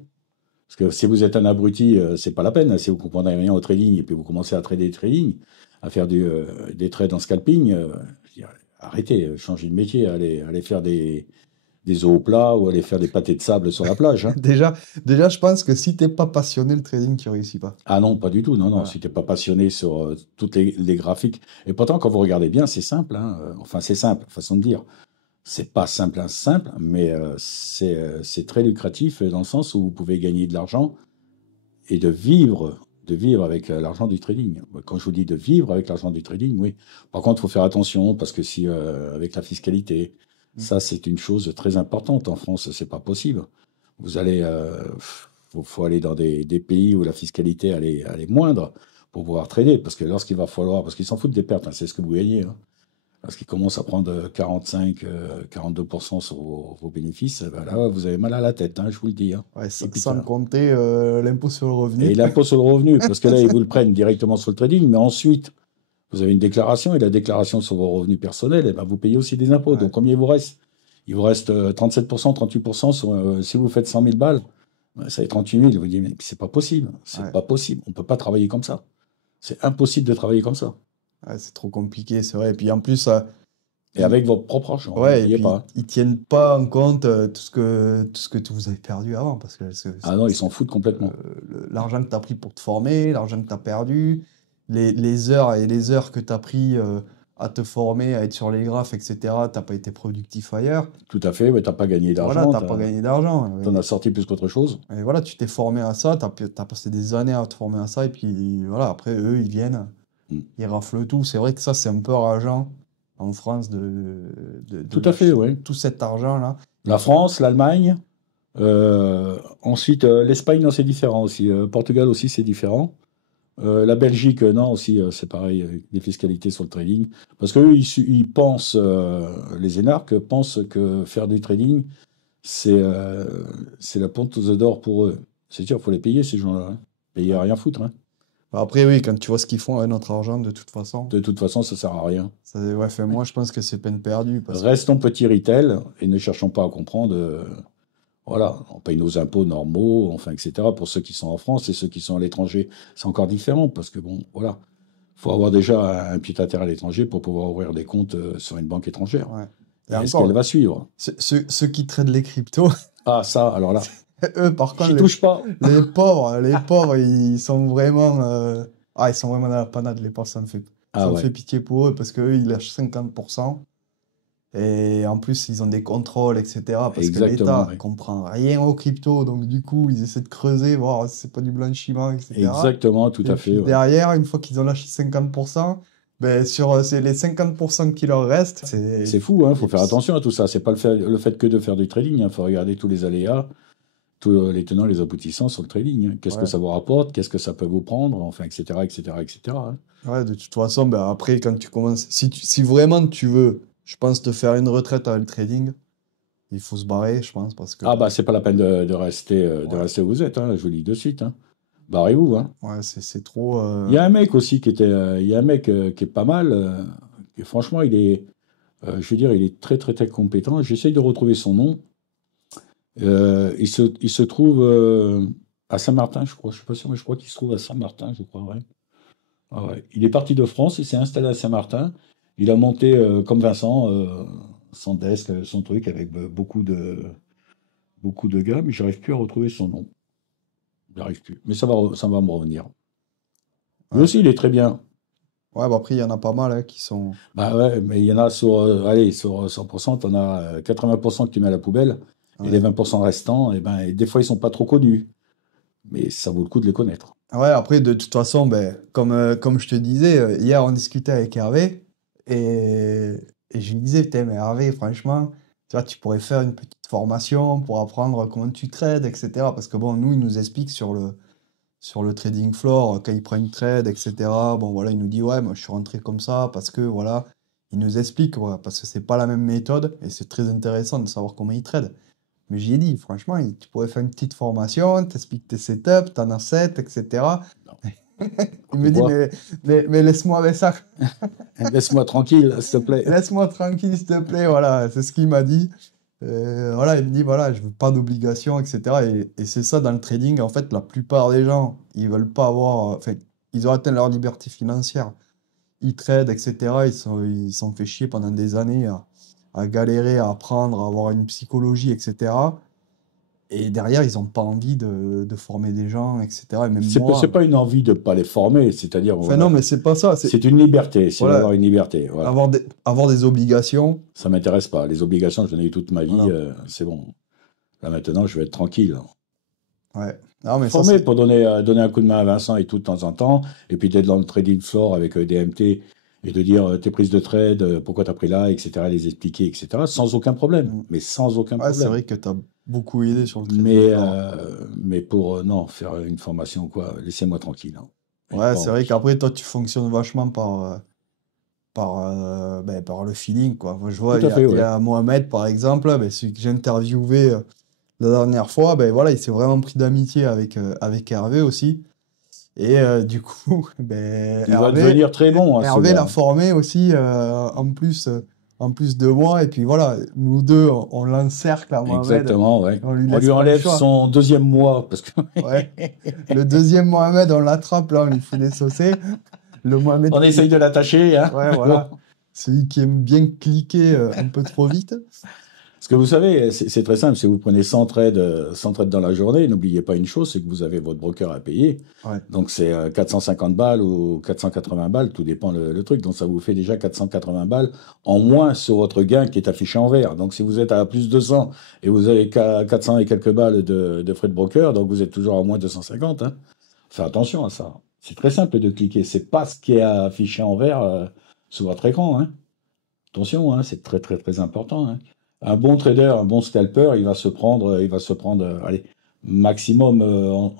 Parce que si vous êtes un abruti, c'est pas la peine. Si vous comprenez rien au trading et puis vous commencez à trader des trading, à faire des trades en scalping, je dirais, arrêtez, changez de métier, allez faire des eaux au plat ou aller faire des pâtés de sable sur la plage, hein. Déjà, je pense que si t'es pas passionné, le trading, tu réussis pas. Ah non, pas du tout. Non, non, Voilà. si t'es pas passionné sur toutes les graphiques. Et pourtant, quand vous regardez bien, c'est simple, hein. Enfin, c'est simple, façon de dire. C'est pas simple, hein, simple, mais c'est très lucratif dans le sens où vous pouvez gagner de l'argent et de vivre avec l'argent du trading. Quand je vous dis de vivre avec l'argent du trading, oui. Par contre, il faut faire attention parce que si avec la fiscalité, Mm. ça c'est une chose très importante. En France, c'est pas possible. Vous allez, faut aller dans des pays où la fiscalité elle est moindre pour pouvoir trader, parce que lorsqu'il va falloir, parce qu'ils s'en foutent des pertes, hein, c'est ce que vous gagnez, hein. Parce qu'ils commencent à prendre 45, 42% sur vos bénéfices, ben là, vous avez mal à la tête, hein, je vous le dis, hein. Ouais, Et puis, sans compter l'impôt sur le revenu. et l'impôt sur le revenu, parce que là, ils vous le prennent directement sur le trading, mais ensuite, vous avez une déclaration, et la déclaration sur vos revenus personnels, eh ben, vous payez aussi des impôts. Ouais, Donc, combien il vous reste? Il vous reste 37%, 38% sur, si vous faites 100 000 balles, ben, ça fait 38 000. Vous dites, mais c'est pas possible. C'est ouais, pas possible. On peut pas travailler comme ça. C'est impossible de travailler comme ça. ouais, c'est trop compliqué, c'est vrai. Et puis en plus, Et ils, avec votre propre argent, hein, ouais, et n'oubliez puis pas. ils tiennent pas en compte tout ce que vous avez perdu avant. Parce que Ah non, ils s'en foutent complètement. l'argent que tu as pris pour te former, l'argent que tu as perdu, les heures et les heures que tu as pris à te former, à être sur les graphes, etc., t'as pas été productif ailleurs. Tout à fait, mais t'as pas gagné Voilà, d'argent, t'as pas gagné d'argent. t'en as sorti plus qu'autre chose. Et voilà, tu t'es formé à ça, t'as passé des années à te former à ça, et puis voilà, après, eux, ils viennent, Mm. ils raflent tout. C'est vrai que ça, c'est un peu rageant en France de Tout à fait, lâcher oui. tout cet argent-là. La France, l'Allemagne, ensuite l'Espagne, non, c'est différent aussi. Portugal aussi, c'est différent. La Belgique, non, aussi, c'est pareil, les fiscalités sur le trading. Parce qu'eux, ils pensent, les énarques pensent que faire du trading, c'est c'est la ponte aux œufs d'or pour eux. C'est sûr, il faut les payer, ces gens-là, hein. Payer à Ouais. rien foutre, hein. Bah, après, oui, quand tu vois ce qu'ils font avec notre argent, de toute façon, De toute façon, ça sert à rien. ouais, fait, moi, je pense que c'est peine perdue, parce que, Restons petit retail et ne cherchons pas à comprendre. Voilà, on paye nos impôts normaux, enfin, etc. Pour ceux qui sont en France et ceux qui sont à l'étranger, c'est encore différent parce que bon, voilà, faut avoir déjà un pied à terre à l'étranger pour pouvoir ouvrir des comptes sur une banque étrangère. ouais. Et Et est-ce qu'elle encore, va suivre? ceux qui traitent les cryptos, Ah, ça, alors là, eux, par contre, j'y touche pas. les pauvres, ils sont vraiment, ils sont vraiment dans la panade, les pauvres, ça Ah me fait ouais, pitié pour eux, parce qu'eux, ils lâchent 50%. Et en plus, ils ont des contrôles, etc. Parce que exactement, l'État oui. comprend rien aux cryptos. Donc, du coup, ils essaient de creuser, voir si c'est pas du blanchiment, etc. Exactement, tout Et à fait, puis ouais. derrière, une fois qu'ils ont lâché 50%, ben, c'est les 50% qui leur restent. C'est fou, hein, Et faut faire puis, attention à tout ça. C'est pas le fait que de faire du trading, il faut regarder tous les aléas, tous les tenants, les aboutissants sur le trading, hein. Qu'est-ce que ouais. ça vous rapporte, qu'est-ce que ça peut vous prendre, enfin, etc., etc., etc., hein. Ouais, de toute façon, ben, après, quand tu commences, si vraiment tu veux, je pense, te faire une retraite avec le trading, il faut se barrer, je pense, parce que, Ah bah c'est pas la peine de ouais, rester où vous êtes, hein, je vous le dis de suite, hein. Barrez-vous, hein. ouais, c'est trop. Il y a un mec aussi qui était, il y a un mec qui est pas mal, et franchement je veux dire, il est très très très compétent. J'essaye de retrouver son nom. Il se trouve à Saint-Martin, je crois. Je suis pas sûr, mais je crois qu'il se trouve à Saint-Martin, je crois, ouais. Ah ouais. Il est parti de France, il s'est installé à Saint-Martin. Il a monté comme Vincent son desk, son truc avec beaucoup de gars, mais j'arrive plus à retrouver son nom. J'arrive plus. Mais ça va me revenir. Lui Ouais, aussi, il est très bien. ouais, bah après, il y en a pas mal hein, qui sont. Bah ouais, mais il y en a allez, sur 100%, t'en as 80% que tu mets à la poubelle, et les Ouais. 20% restants, et des fois, ils sont pas trop connus. Mais ça vaut le coup de les connaître. Ouais, après, de toute façon, ben, comme je te disais, hier, on discutait avec Hervé, et, et je lui disais, putain, mais Hervé, franchement, tu vois, tu pourrais faire une petite formation pour apprendre comment tu trades, etc. Parce que bon, nous, il nous explique sur le trading floor, quand il prend une trade, etc. Bon, voilà, il nous dit, ouais, moi, je suis rentré comme ça, parce que, voilà, il nous explique, voilà, parce que c'est pas la même méthode, et c'est très intéressant de savoir comment il trade. Mais j'y ai dit, franchement, tu pourrais faire une petite formation, t'expliques tes setups, t'en as 7, etc. Non. Il me dit, Pourquoi? mais laisse-moi avec ça. Laisse-moi tranquille, s'il te plaît. Laisse-moi tranquille, s'il te plaît. Voilà, c'est ce qu'il m'a dit. Voilà, il me dit, voilà, je veux pas d'obligation, etc. Et c'est ça dans le trading. En fait, la plupart des gens, ils veulent pas avoir. Enfin, ils ont atteint leur liberté financière. Ils tradent, etc. Ils sont fait chier pendant des années à galérer, à apprendre, à avoir une psychologie, etc. Et derrière, ils n'ont pas envie de former des gens, etc. Et même C'est moi. pas une envie de pas les former, c'est-à-dire, Enfin, non, voilà, mais c'est pas ça. c'est une liberté, c'est Voilà, d'avoir une liberté. Voilà. avoir des obligations. Ça m'intéresse pas. Les obligations, j'en ai eu toute ma vie, Voilà. c'est bon. Là maintenant, je vais être tranquille. Ouais. Non, mais ça, Former c'est. pour donner un coup de main à Vincent et tout de temps en temps, et puis d'être dans le trading floor avec des MT et de dire tes prises de trade, pourquoi tu as pris là, etc., les expliquer, etc., sans aucun problème. Mm. Mais sans aucun Ouais, c'est problème. vrai que tu as beaucoup aidé sur le trading Mais, floor. mais pour, non, faire une formation, quoi, laissez-moi tranquille. Hein. J'ai Ouais, pas c'est vrai envie. qu'après, toi, tu fonctionnes vachement par le feeling, quoi. Moi, je vois, Tout à fait, il y ouais. a Mohamed, par exemple, ben, celui que j'ai interviewé la dernière fois, ben, voilà, il s'est vraiment pris d'amitié avec Hervé aussi. Et du coup, ben, Il va devenir très bon, hein, ce Hervé l'a gars. formé aussi en plus de moi. Et puis voilà, nous deux, on l'encercle à Mohamed. Exactement, ouais. On lui On laisse lui pas le enlève choix. son deuxième mois, parce que Ouais. Le deuxième Mohamed, on l'attrape, là, on lui fout des saucés. Le Mohamed on essaye de l'attacher, hein. ouais, Mais bon. voilà. Celui qui aime bien cliquer un peu trop vite. Parce que vous savez, c'est très simple. Si vous prenez 100 trades dans la journée, n'oubliez pas une chose, c'est que vous avez votre broker à payer. Ouais. Donc c'est 450 balles ou 480 balles, tout dépend le truc. Donc ça vous fait déjà 480 balles en moins sur votre gain qui est affiché en vert. Donc si vous êtes à plus de 100 et vous avez 400 et quelques balles de frais de broker, donc vous êtes toujours à moins 250. Hein. Faites attention à ça. C'est très simple de cliquer. C'est pas ce qui est affiché en vert sur votre écran. Hein. Attention, hein, c'est très très très important. Hein. Un bon trader, un bon scalper, il va se prendre, allez, maximum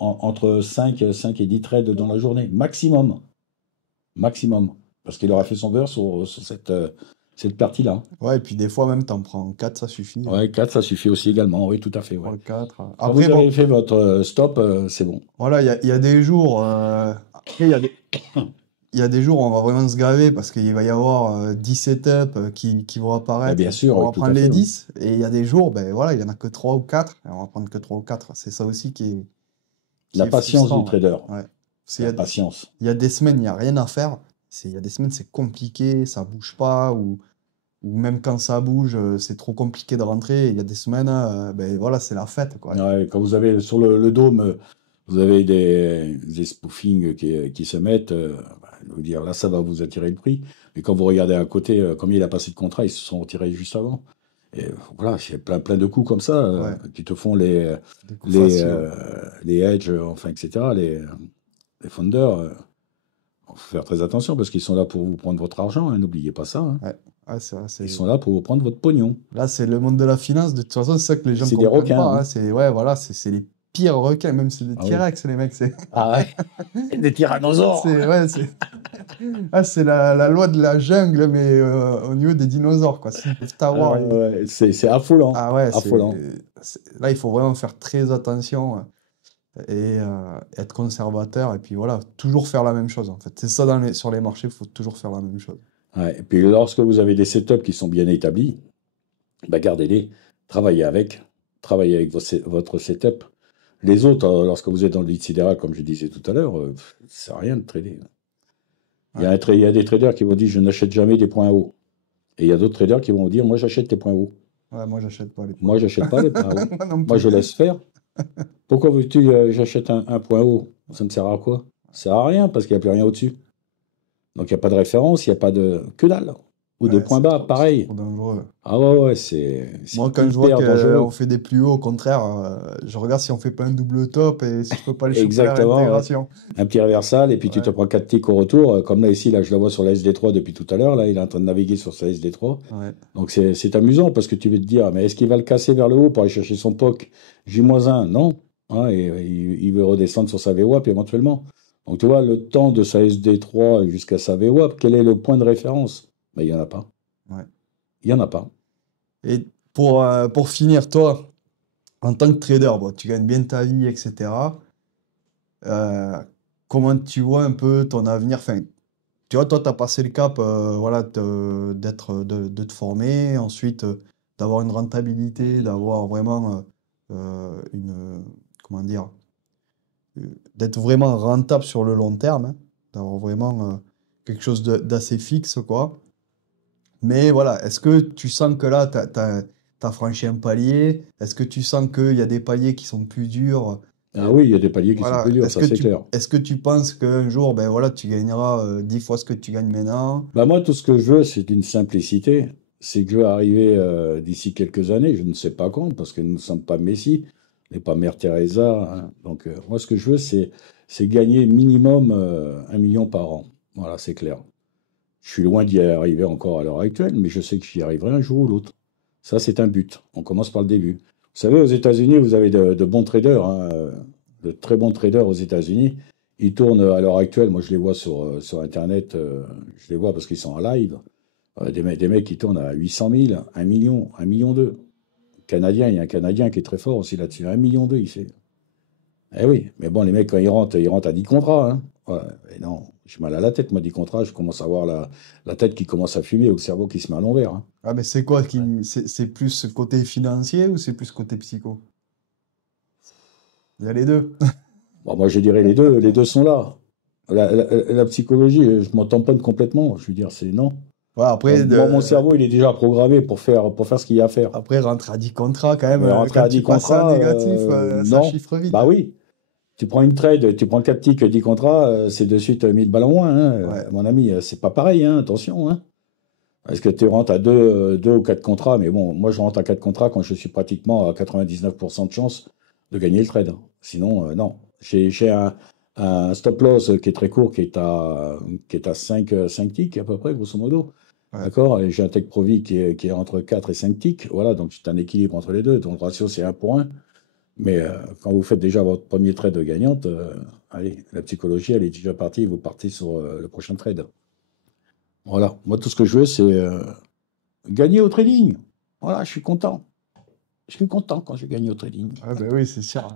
entre 5 et 10 trades dans la journée. Maximum. Maximum. Parce qu'il aura fait son beurre sur cette partie-là. Ouais, et puis des fois même, t'en prends 4, ça suffit. Ouais, 4, ça suffit aussi également. Oui, tout à fait. Ouais. 4. Quand Après, vous bon, avez fait votre stop, c'est bon. voilà, il y a des jours. Après, il y a des jours où on va vraiment se gaver parce qu'il va y avoir 10 setups qui vont Ben, apparaître. bien sûr, On oui, va tout prendre à les fait. Oui. 10. Et il y a des jours, ben voilà, il y en a que 3 ou 4. Et on va prendre que 3 ou 4. C'est ça aussi qui La est patience du frustrant. trader. Ouais. Parce qu'il La patience. il y a des semaines, il n'y a rien à faire. Il y a des semaines, c'est compliqué, ça bouge pas. Ou même quand ça bouge, c'est trop compliqué de rentrer. Il y a des semaines, ben voilà, c'est la fête, quoi. Ouais, quand vous avez sur le dôme, vous avez des spoofings qui se mettent. Je veux dire, là, ça va vous attirer le prix. Mais quand vous regardez à côté, combien il a passé de contrat, ils se sont retirés juste avant. Et voilà, il y a plein de coups comme ça Ouais, qui te font les, des coups les, faciles. Ouais. euh, les edge, enfin, etc., les funders. Faut faire très attention parce qu'ils sont là pour vous prendre votre argent, hein, n'oubliez pas ça. Hein. Ouais, ouais, c'est vrai, Ils sont là pour vous prendre votre pognon. là, c'est le monde de la finance. De toute façon, c'est ça que les gens C'est des comprennent requins. pas. Hein. Hein. C'est ouais, voilà, c'est les pires requins, même c'est des Ah oui. T-Rex, les mecs. C'est Ah ouais, des tyrannosaures. ouais, c'est la loi de la jungle, mais au niveau des dinosaures, quoi. S'ils peuvent Ah t'avoir, ouais, ouais, c'est affolant. ah ouais, Affolant. là, il faut vraiment faire très attention et être conservateur. Et puis voilà, toujours faire la même chose, en fait. C'est ça sur les marchés, il faut toujours faire la même chose. Ouais. Et puis lorsque vous avez des setups qui sont bien établis, bah gardez-les, travaillez avec votre setup. Les autres, lorsque vous êtes dans le lead sidéral, comme je disais tout à l'heure, ça sert à rien de trader. Ouais, Il y a des traders qui vont dire je n'achète jamais des points hauts. Et il y a d'autres traders qui vont dire moi j'achète les points hauts. ouais, moi, j'achète pas les points Moi hauts. j'achète pas les points hauts. Moi non Moi plus. je laisse faire. Pourquoi veux-tu j'achète un point haut? Ça me sert à quoi? Ça sert à rien parce qu'il n'y a plus rien au-dessus. Donc il n'y a pas de référence, il n'y a pas de que dalle. Ou de Ouais, points bas, c'est pareil. trop dangereux. Ah ouais, ouais, c'est Moi, quand je vois hyper qu'on dangereux. fait des plus hauts, au contraire, je regarde si on fait pas un double top et si je peux pas les choper à la Exactement, ouais. réintégration. Un petit reversal, et puis tu te Ouais, prends 4 ticks au retour. Comme là, ici, là, je la vois sur la SD3 depuis tout à l'heure. Là, il est en train de naviguer sur sa SD3. ouais, Donc, c'est amusant parce que tu veux te dire, mais est-ce qu'il va le casser vers le haut pour aller chercher son POC J-1? Non. Hein, et, il veut redescendre sur sa VWAP éventuellement. Donc, tu vois, le temps de sa SD3 jusqu'à sa VWAP, quel est le point de référence? Ben, il n'y en a pas. ouais. Il n'y en a pas. Et pour finir, toi, en tant que trader, bon, tu gagnes bien ta vie, etc. Euh, comment tu vois un peu ton avenir? Enfin, tu vois, toi, tu as passé le cap, voilà, de te former, ensuite d'avoir une rentabilité, d'avoir vraiment comment dire, d'être vraiment rentable sur le long terme, hein, d'avoir vraiment quelque chose d'assez fixe, quoi. Mais voilà, est-ce que tu sens que là, t'as franchi un palier? Est-ce que tu sens qu'il y a des paliers qui sont plus durs? Ah oui, il y a des paliers qui sont Voilà. plus durs, ça c'est clair. Est-ce que tu penses qu'un jour, ben voilà, tu gagneras 10 fois ce que tu gagnes maintenant? Bah moi, tout ce que je veux, c'est une simplicité. C'est que je veux arriver d'ici quelques années, je ne sais pas quand, parce que nous ne sommes pas Messi, on n'est pas Mère Teresa, hein. Donc moi, ce que je veux, c'est gagner minimum 1 million par an. Voilà, c'est clair. Je suis loin d'y arriver encore à l'heure actuelle, mais je sais que j'y arriverai un jour ou l'autre. Ça, c'est un but. On commence par le début. Vous savez, aux États-Unis, vous avez de bons traders, hein, de très bons traders aux États-Unis. Ils tournent à l'heure actuelle, moi je les vois sur Internet, je les vois parce qu'ils sont en live. Des mecs qui tournent à 800 000, 1 million, 1 million 2. Canadien, il y a un Canadien qui est très fort aussi là-dessus. 1 million 2, il fait. Eh oui, mais bon, les mecs, quand ils rentrent à 10 contrats, hein. Ouais, mais non, j'ai mal à la tête, moi, 10 contrats, je commence à avoir la tête qui commence à fumer ou le cerveau qui se met à l'envers, hein. Ah, mais c'est quoi Ouais. c'est plus côté financier ou c'est plus côté psycho? Il y a les deux. Bon, moi, je dirais les deux sont là. La psychologie, je m'en tamponne complètement. Je veux dire, c'est non. Ouais, après, Moi, mon cerveau, il est déjà programmé pour faire ce qu'il y a à faire. après, rentrer à 10 contrats, quand même, Mais rentrer quand à tu 10 passes à un contrats, négatif, ça non. chiffre vite, Bah hein. oui. Tu prends une trade, tu prends 4 ticks, 10 contrats, c'est de suite 1000 balles en moins, hein. Ouais. Mon ami, c'est pas pareil, hein, attention, hein. Est-ce que tu rentres à deux ou 4 contrats? Mais bon, moi, je rentre à 4 contrats quand je suis pratiquement à 99% de chance de gagner le trade, hein. Sinon, non. J'ai un stop loss qui est très court, qui est à 5 ticks à peu près, grosso modo. Ouais. D'accord? Et j'ai un Tech Provi qui est entre 4 et 5 ticks. Voilà, donc c'est un équilibre entre les deux. Donc le ratio, c'est 1 pour 1. Mais quand vous faites déjà votre premier trade gagnante, allez, la psychologie, elle est déjà partie. Vous partez sur le prochain trade. Voilà. Moi, tout ce que je veux, c'est gagner au trading. Voilà, je suis content. Je suis content quand je gagne au trading. Ouais, ben oui, c'est sûr.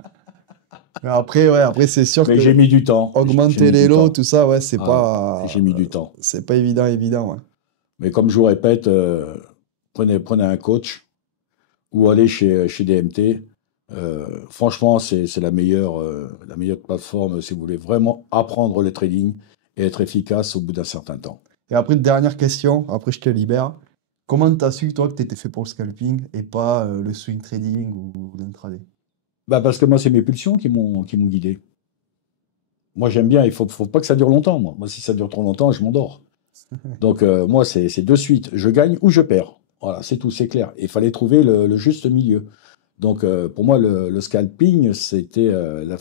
Mais après, ouais, après, c'est sûr Mais que j'ai mis du temps. J'ai augmenter mis les du lots, temps. tout ça, ouais, Ah, j'ai mis du temps. c'est pas évident, ouais. Mais comme je vous répète, prenez un coach ou allez chez DMT. Franchement, c'est la meilleure plateforme si vous voulez vraiment apprendre le trading et être efficace au bout d'un certain temps. Et après, dernière question, après je te libère. Comment t'as su, toi, que t'étais fait pour le scalping et pas le swing trading ou l'intraday? Bah parce que moi, c'est mes pulsions qui m'ont guidé. Moi, j'aime bien, faut pas que ça dure longtemps. Moi, si ça dure trop longtemps, je m'endors. Donc, moi, c'est de suite. Je gagne ou je perds. Voilà, c'est tout, c'est clair. Il fallait trouver le juste milieu. Donc, pour moi, le scalping, c'était la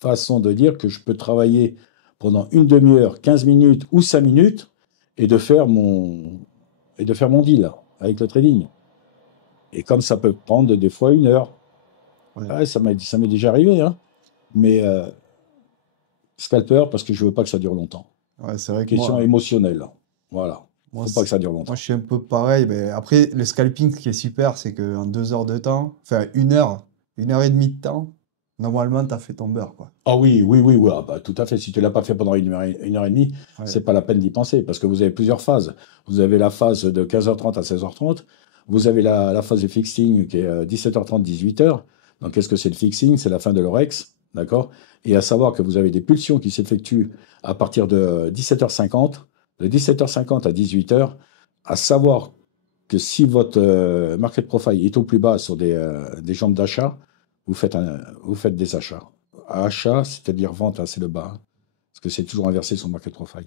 façon de dire que je peux travailler pendant une demi-heure, 15 minutes ou 5 minutes et et de faire mon deal avec le trading. Et comme ça peut prendre des fois 1 heure. Ouais. Ouais, ça m'est déjà arrivé, hein. Mais scalper, parce que je veux pas que ça dure longtemps. Ouais, c'est vrai que Question émotionnelle. Voilà. moi, Faut pas que ça dure moi, longtemps. je suis un peu pareil. Mais après, le scalping, ce qui est super, c'est qu'en 2 heures de temps, enfin 1 heure et demie de temps, normalement, t'as fait ton beurre, quoi. Ah oui, oui, oui, oui, ah bah, tout à fait. Si tu l'as pas fait pendant 1 heure et demie, Ouais. c'est pas la peine d'y penser parce que vous avez plusieurs phases. Vous avez la phase de 15h30 à 16h30. Vous avez la phase de fixing qui est 17h30, 18h. Donc, qu'est-ce que c'est le fixing? C'est la fin de l'orex, d'accord? Et à savoir que vous avez des pulsions qui s'effectuent à partir de 17h50, de 17h50 à 18h. À savoir que si votre market profile est au plus bas sur des jambes d'achat, vous faites des achats. Achat, c'est-à-dire vente, hein, c'est le bas, hein, parce que c'est toujours inversé sur le market profile.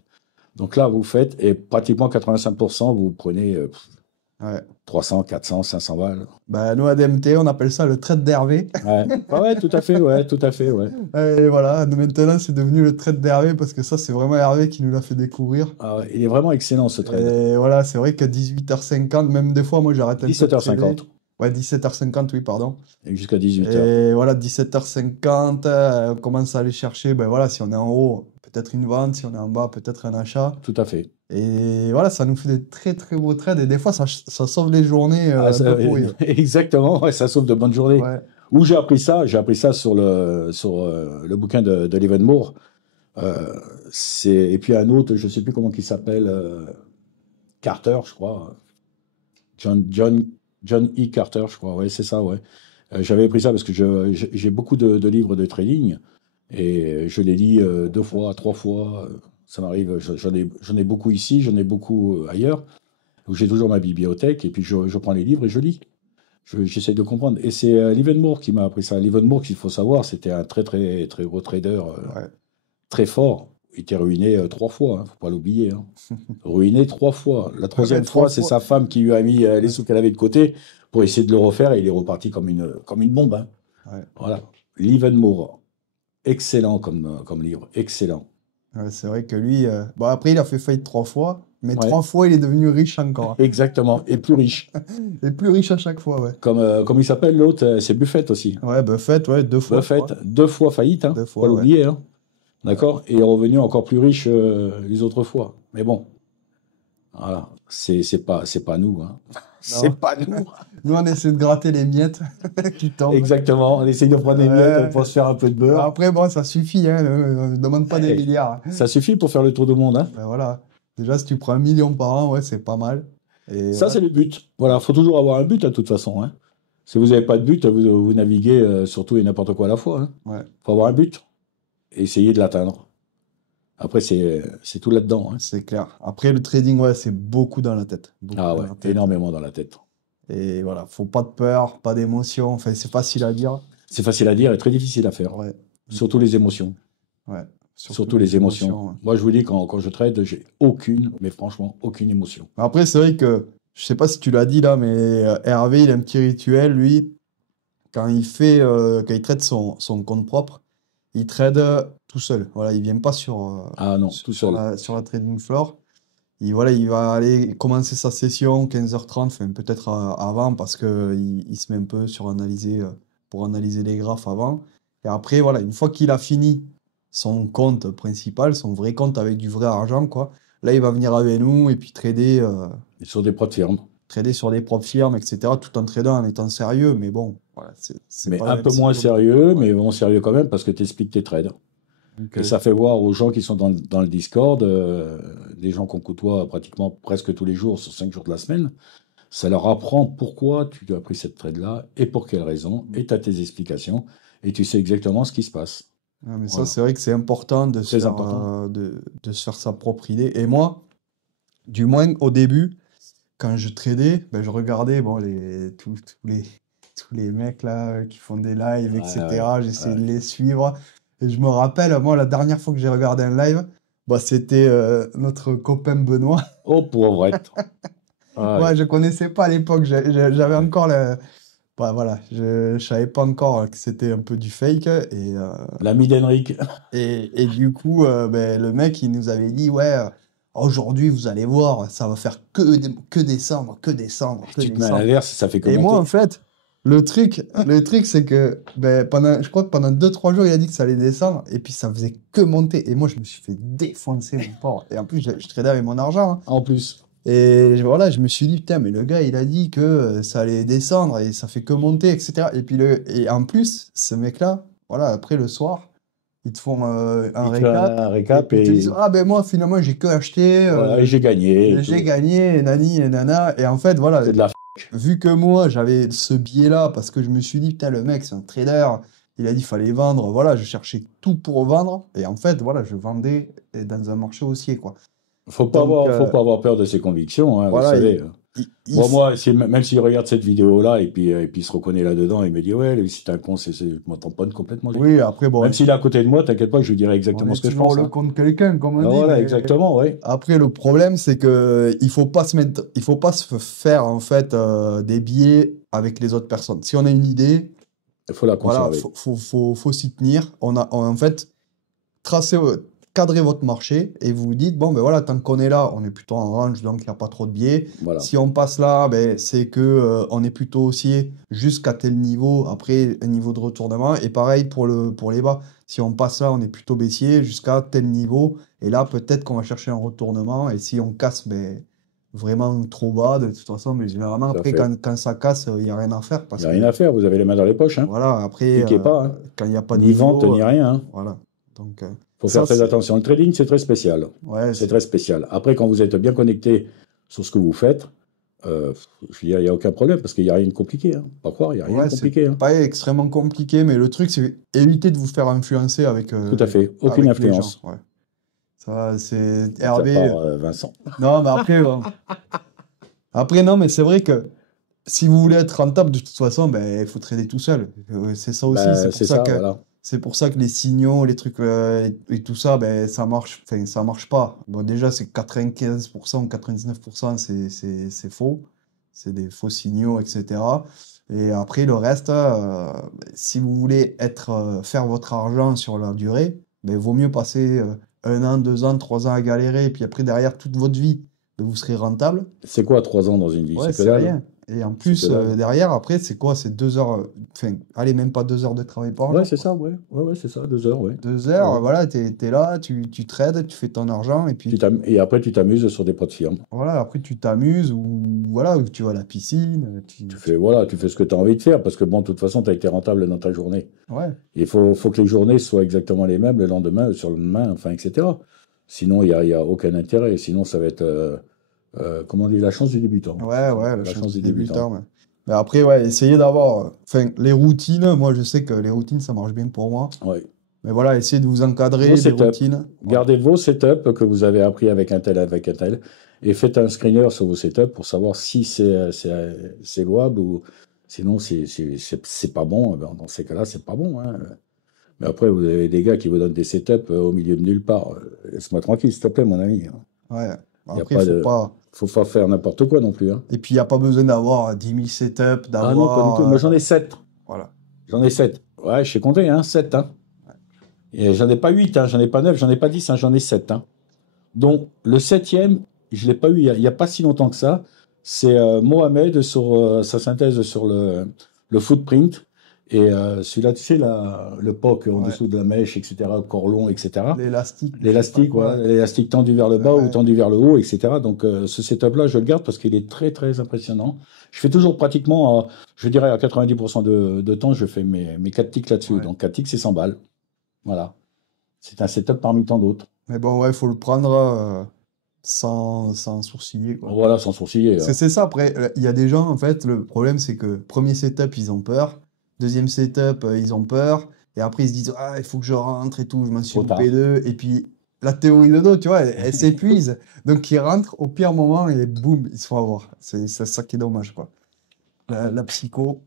Donc là, vous faites, et pratiquement 85%, vous prenez Ouais. 300, 400, 500 balles. Bah, nous, à DMT, on appelle ça le trade d'Hervé. Ouais. Ah ouais, tout à fait, ouais, tout à fait, ouais. Et voilà, maintenant, c'est devenu le trade d'Hervé parce que ça, c'est vraiment Hervé qui nous l'a fait découvrir. Ah ouais, il est vraiment excellent ce trade. Et voilà, c'est vrai qu'à 18h50, même des fois, moi, j'arrête un peu de trader. 17h50 Ouais, 17h50, oui, pardon. et jusqu'à 18h. Et voilà, 17h50, on commence à aller chercher, ben voilà, si on est en haut, peut-être une vente, si on est en bas, peut-être un achat. Tout à fait. Et voilà, ça nous fait des très très beaux trades et des fois, ça sauve les journées Ah, un peu pourries. exactement, ouais, ça sauve de bonnes journées. Ouais, Où j'ai appris ça sur le bouquin de Livermore. Euh, et puis un autre, je ne sais plus comment il s'appelle, Carter, je crois. John, John, John E. Carter, je crois. Ouais, c'est ça, ouais. J'avais pris ça parce que j'ai beaucoup de livres de trading et je les lis deux fois, trois fois. Ça m'arrive, j'en ai beaucoup ici, j'en ai beaucoup ailleurs, où j'ai toujours ma bibliothèque et puis je prends les livres et je lis. J'essaie de comprendre. Et c'est Livermore qui m'a appris ça. Livermore, qu'il faut savoir, c'était un très, très, très gros trader, Ouais. très fort. Il était ruiné trois fois, hein, faut pas l'oublier, hein. Ruiné trois fois. La Ouais, troisième trois fois, c'est fois. sa femme qui lui a mis les Ouais. sous qu'elle avait de côté pour essayer de le refaire et il est reparti comme une bombe, hein. Ouais. Voilà. Livermore. Excellent comme livre. Excellent. Ouais, c'est vrai que lui, bon, après, il a fait faillite 3 fois, mais Ouais, 3 fois, il est devenu riche encore. exactement. Et plus riche. Et plus riche à chaque fois, ouais. Comme il s'appelle l'autre, c'est Buffett aussi. Ouais, Buffett, ouais, 2 fois, je crois. Buffett, deux fois faillite, hein. Deux Faut pas fois, ouais. l'oublier, hein. Ouais. D'accord? Et est revenu encore plus riche les autres fois. Mais bon, voilà. C'est pas nous, hein. C'est Non. pas nous. Nous, on essaie de gratter les miettes qui tombent. Exactement. On essaye de prendre des miettes Ouais. pour se faire un peu de beurre. Après, bon, ça suffit, hein. Ne demande pas des Eh, milliards. ça suffit pour faire le tour du monde, hein. Ben voilà. Déjà, si tu prends 1 million par an, ouais, c'est pas mal. Et Ça, ouais, c'est le but. Voilà, faut toujours avoir un but, de toute façon, hein. Si vous n'avez pas de but, vous naviguez sur tout et n'importe quoi à la fois, hein. ouais, Faut avoir un but et essayer de l'atteindre. Après, c'est tout là-dedans, hein. c'est clair. Après, le trading, ouais, c'est beaucoup dans la tête. Beaucoup Ah dans ouais, la tête. énormément dans la tête. Et voilà, faut pas de peur, pas d'émotion. Enfin, c'est facile à dire. C'est facile à dire et très difficile à faire. Ouais, Surtout les émotions. ouais. Surtout les émotions. Ouais. Moi, je vous dis, quand je trade, j'ai aucune, mais franchement, aucune émotion. Mais après, c'est vrai que, je sais pas si tu l'as dit là, mais Hervé, il a un petit rituel, lui, quand il trade son compte propre, il trade tout seul. Voilà, il vient pas Ah non, tout seul. sur la trading floor. Voilà, il va aller commencer sa session 15h30, enfin, peut-être avant, parce que il se met un peu pour analyser les graphes avant. Et après, voilà, une fois qu'il a fini son compte principal, son vrai compte avec du vrai argent, quoi, là, il va venir avec nous et puis Et sur des prods firmes. trader sur des propres firmes, etc., tout en tradant, en étant sérieux. Mais bon, voilà, c'est Mais pas la un même peu moins psychologie. sérieux, Ouais. mais bon, sérieux quand même, parce que tu expliques tes trades. Donc, Et ça fait voir aux gens qui sont dans le Discord, des gens qu'on côtoie pratiquement presque tous les jours, sur 5 jours de la semaine, ça leur apprend pourquoi tu as pris cette trade-là et pour quelle raison, et tu as tes explications, et tu sais exactement ce qui se passe. ouais, mais ça, Voilà, c'est vrai que c'est important de se très faire, important. de se faire sa propre idée. Et moi, du moins au début, quand je tradais, ben, je regardais bon, tous les mecs là qui font des lives, Ouais, ouais, etc. J'essayais de ouais. les suivre. Et je me rappelle, moi, la dernière fois que j'ai regardé un live, bah, c'était notre copain Benoît. Oh, pauvrette. Moi, Ouais, je connaissais pas à l'époque. J'avais ouais. encore le. Bah, voilà, je savais pas encore que c'était un peu du fake. L'ami d'Henrik. Et du coup, ben, le mec, il nous avait dit, ouais, aujourd'hui, vous allez voir, ça va faire que descendre, que descendre, que Tu te mets à descendre. l'inverse, ça fait que Et moi, en monter. fait, le truc, c'est que ben, je crois que pendant 2 3 jours, il a dit que ça allait descendre, et puis ça faisait que monter. Et moi, je me suis fait défoncer, mon porc. Et en plus, je tradais avec mon argent, hein. En plus, Et voilà, je me suis dit, putain, mais le gars, il a dit que ça allait descendre, et ça fait que monter, etc. Et en plus, ce mec-là, voilà, après le soir, ils te font un il te fait récap, un et récap puis ils te disent, et ah ben moi, finalement, j'ai que acheté, voilà, et j'ai gagné et j'ai tout. gagné, et nani, et nana. Et en fait, voilà, C'est de la f... vu que moi, j'avais ce biais-là, parce que je me suis dit, putain, le mec, c'est un trader, il a dit, fallait vendre, voilà, je cherchais tout pour vendre, et en fait, voilà, je vendais dans un marché haussier, quoi. Donc, Faut pas avoir peur de ses convictions, hein, vous voilà, savez. il Bon, moi, même s'il regarde cette vidéo-là et puis il se reconnaît là-dedans, il me dit, ouais, lui, si t'es un con, je m'en tamponne complètement, lui. oui, après, bon, Même s'il est à côté de moi, t'inquiète pas, je lui dirai on exactement est ce que je toujours pense, le hein. compte quelqu'un, comme on Ah, dit, voilà, mais exactement, ouais. après, le problème, c'est que il faut pas se faire, en fait, des biais avec les autres personnes. Si on a une idée, Il faut la voilà, conserver. faut s'y tenir. En fait, tracez, cadrez votre marché et vous vous dites, bon, ben voilà, tant qu'on est là, on est plutôt en range, donc il n'y a pas trop de biais. Voilà. Si on passe là, ben, c'est que on est plutôt haussier jusqu'à tel niveau, après un niveau de retournement. Et pareil pour les bas. Si on passe là, on est plutôt baissier jusqu'à tel niveau. Et là, peut-être qu'on va chercher un retournement. Et si on casse, ben, vraiment trop bas, de toute façon, mais généralement, Tout à après, fait. quand ça casse, il n'y a rien à faire Il parce n'y a rien à que, faire, vous avez les mains dans les poches, hein. voilà, après, Cliquez pas, hein. quand il n'y a pas de Ni vente, niveau, ni rien, hein. voilà. Donc, Faut Ça, faire très c'est... attention. Le trading, c'est très spécial. Ouais, C'est très spécial. Après, quand vous êtes bien connecté sur ce que vous faites, je veux dire, il n'y a aucun problème parce qu'il n'y a rien de compliqué. Hein. Pas croire, il n'y a rien de ouais, c'est compliqué. Hein. pas extrêmement compliqué, mais le truc, c'est éviter de vous faire influencer Tout à fait. Aucune avec les gens. influence. Ouais. Ça, c'est De ta Hervé. part, Vincent. Non, mais après, après, non, mais c'est vrai que si vous voulez être rentable, de toute façon, ben, il faut trader tout seul. C'est ça aussi. Ben, c'est ça, voilà. C'est pour ça que les signaux, les trucs et tout ça, ben, ça marche, enfin, ça marche pas. Bon, déjà, c'est 95% ou 99%, c'est faux. C'est des faux signaux, etc. Et après, le reste, si vous voulez faire votre argent sur la durée, ben, il vaut mieux passer 1 an, 2 ans, 3 ans à galérer, et puis après, derrière toute votre vie, ben, vous serez rentable. C'est quoi 3 ans dans une vie? Ouais, C'est que c'est dalle. rien. Et en C'est plus, que dalle. derrière, après, c'est quoi? C'est 2 heures, enfin, allez, même pas 2 heures de travail par Ouais, jour, c'est quoi. ça, ouais. Ouais, ouais, c'est ça, 2 heures, ouais. 2 heures, Ouais. voilà, t'es là, tu trades, tu fais ton argent, et puis Et après, tu t'amuses sur des pots de firme. voilà, après tu t'amuses, ou voilà, ou tu vas à la piscine, Voilà, tu fais ce que tu as envie de faire parce que bon, de toute façon, tu as été rentable dans ta journée. ouais, Il faut que les journées soient exactement les mêmes le lendemain, sur le lendemain, enfin, etc. Sinon, il y a aucun intérêt. Sinon, ça va être, comment on dit, la chance du débutant. ouais, la La chance chance du du débutant. débutant, ouais. Mais après, ouais, essayez d'avoir, enfin, les routines, moi je sais que les routines, ça marche bien pour moi, Ouais. mais voilà, essayez de vous Vos encadrer des setups. routines, voilà. Gardez vos setups que vous avez appris avec un tel, et faites un screener sur vos setups pour savoir si c'est louable ou sinon c'est pas bon. Eh ben, dans ces cas-là, c'est pas bon. Hein. Mais après, vous avez des gars qui vous donnent des setups au milieu de nulle part. Laisse-moi tranquille, s'il te plaît, mon ami. Ouais, Il y a après, pas de, faut pas faire n'importe quoi non plus. Hein. et puis il n'y a pas besoin d'avoir 10 000 setups, Ah non, pas du tout. Moi, d'avoir, j'en ai 7. voilà. J'en ai 7. Ouais, je sais compter, hein, 7. Hein. Et j'en ai pas 8, hein, j'en ai pas 9, j'en ai pas 10, hein, j'en ai 7. Hein. Donc, le septième, je ne l'ai pas eu il y a pas si longtemps que ça. C'est Mohamed sur sa synthèse sur le footprint. Et celui-là, tu sais, le POC en Ouais. dessous de la mèche, etc., corps long, etc. L'élastique, je sais pas L'élastique, quoi. ouais, l'élastique tendu vers le bas ou Ouais. tendu vers le haut, etc. Donc, ce setup-là, je le garde parce qu'il est très, très impressionnant. Je fais toujours pratiquement, je dirais à 90% de temps, je fais mes 4 ticks là-dessus. Ouais. Donc, 4 ticks, c'est 100 balles. Voilà. C'est un setup parmi tant d'autres. Mais bon, ouais, il faut le prendre sans sourciller, quoi. Voilà, sans sourciller. Parce que c'est ça, après, il y a des gens, en fait, le problème, c'est que premier setup, ils ont peur. Deuxième setup, ils ont peur. Et après, ils se disent, ah, il faut que je rentre et tout, je m'en suis Trop tard. loupé deux. Et puis, la théorie de dos, tu vois, elle s'épuise. Donc, ils rentrent au pire moment et boum, ils se font avoir. C'est ça qui est dommage, quoi. La psycho,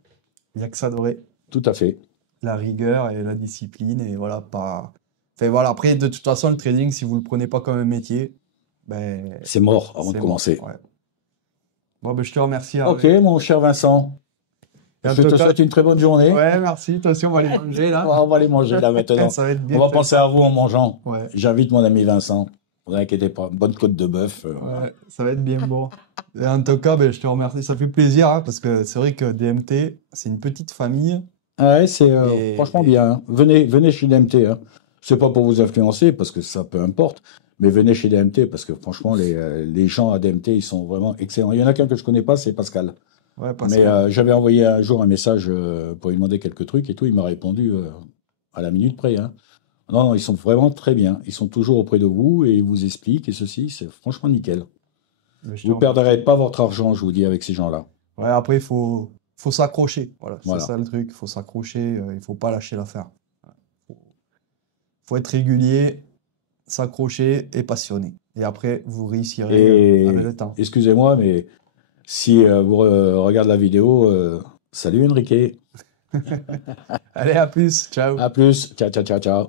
il n'y a que ça de vrai. Tout à fait. La rigueur et la discipline, et voilà, pas. Enfin, voilà, après, de toute façon, le trading, si vous le prenez pas comme un métier, ben, C'est mort avant c'est de mort. commencer. Ouais. Bon, ben, je te remercie, Ok, Hervé. mon cher Vincent. Et en Je tout te cas, souhaite une très bonne journée. ouais, merci. Toi aussi, on va aller manger là. On va aller manger là maintenant. Ça va être On bien va fait. penser à vous en mangeant. Ouais, J'invite mon ami Vincent. Ne vous inquiétez pas. Bonne côte de bœuf. Voilà. ouais, ça va être bien bon. Et en tout cas, ben, je te remercie. Ça fait plaisir, hein, parce que c'est vrai que DMT, c'est une petite famille. Ouais, c'est Et, franchement bien. Hein. Venez chez DMT. Hein. C'est pas pour vous influencer, parce que ça peu importe. Mais venez chez DMT, parce que franchement, les gens à DMT, ils sont vraiment excellents. Il y en a qu'un que je connais pas, c'est Pascal. ouais, Mais Pascal. j'avais envoyé un jour un message pour lui demander quelques trucs et tout. Il m'a répondu à la minute près. Hein. Non, non, ils sont vraiment très bien. Ils sont toujours auprès de vous et ils vous expliquent et ceci, c'est franchement nickel. Ben, je te Vous ne remercie. perdrez pas votre argent, je vous dis, avec ces gens-là. Ouais, après, faut s'accrocher. Voilà, c'est Voilà. ça le truc. Il faut s'accrocher. Il faut pas lâcher l'affaire. Faut être régulier, s'accrocher et passionné. Et après, vous réussirez avec Et le temps. excusez-moi, mais si vous regardez la vidéo, salut Enrique. Allez, à plus. Ciao. À plus. Ciao, ciao, ciao, ciao.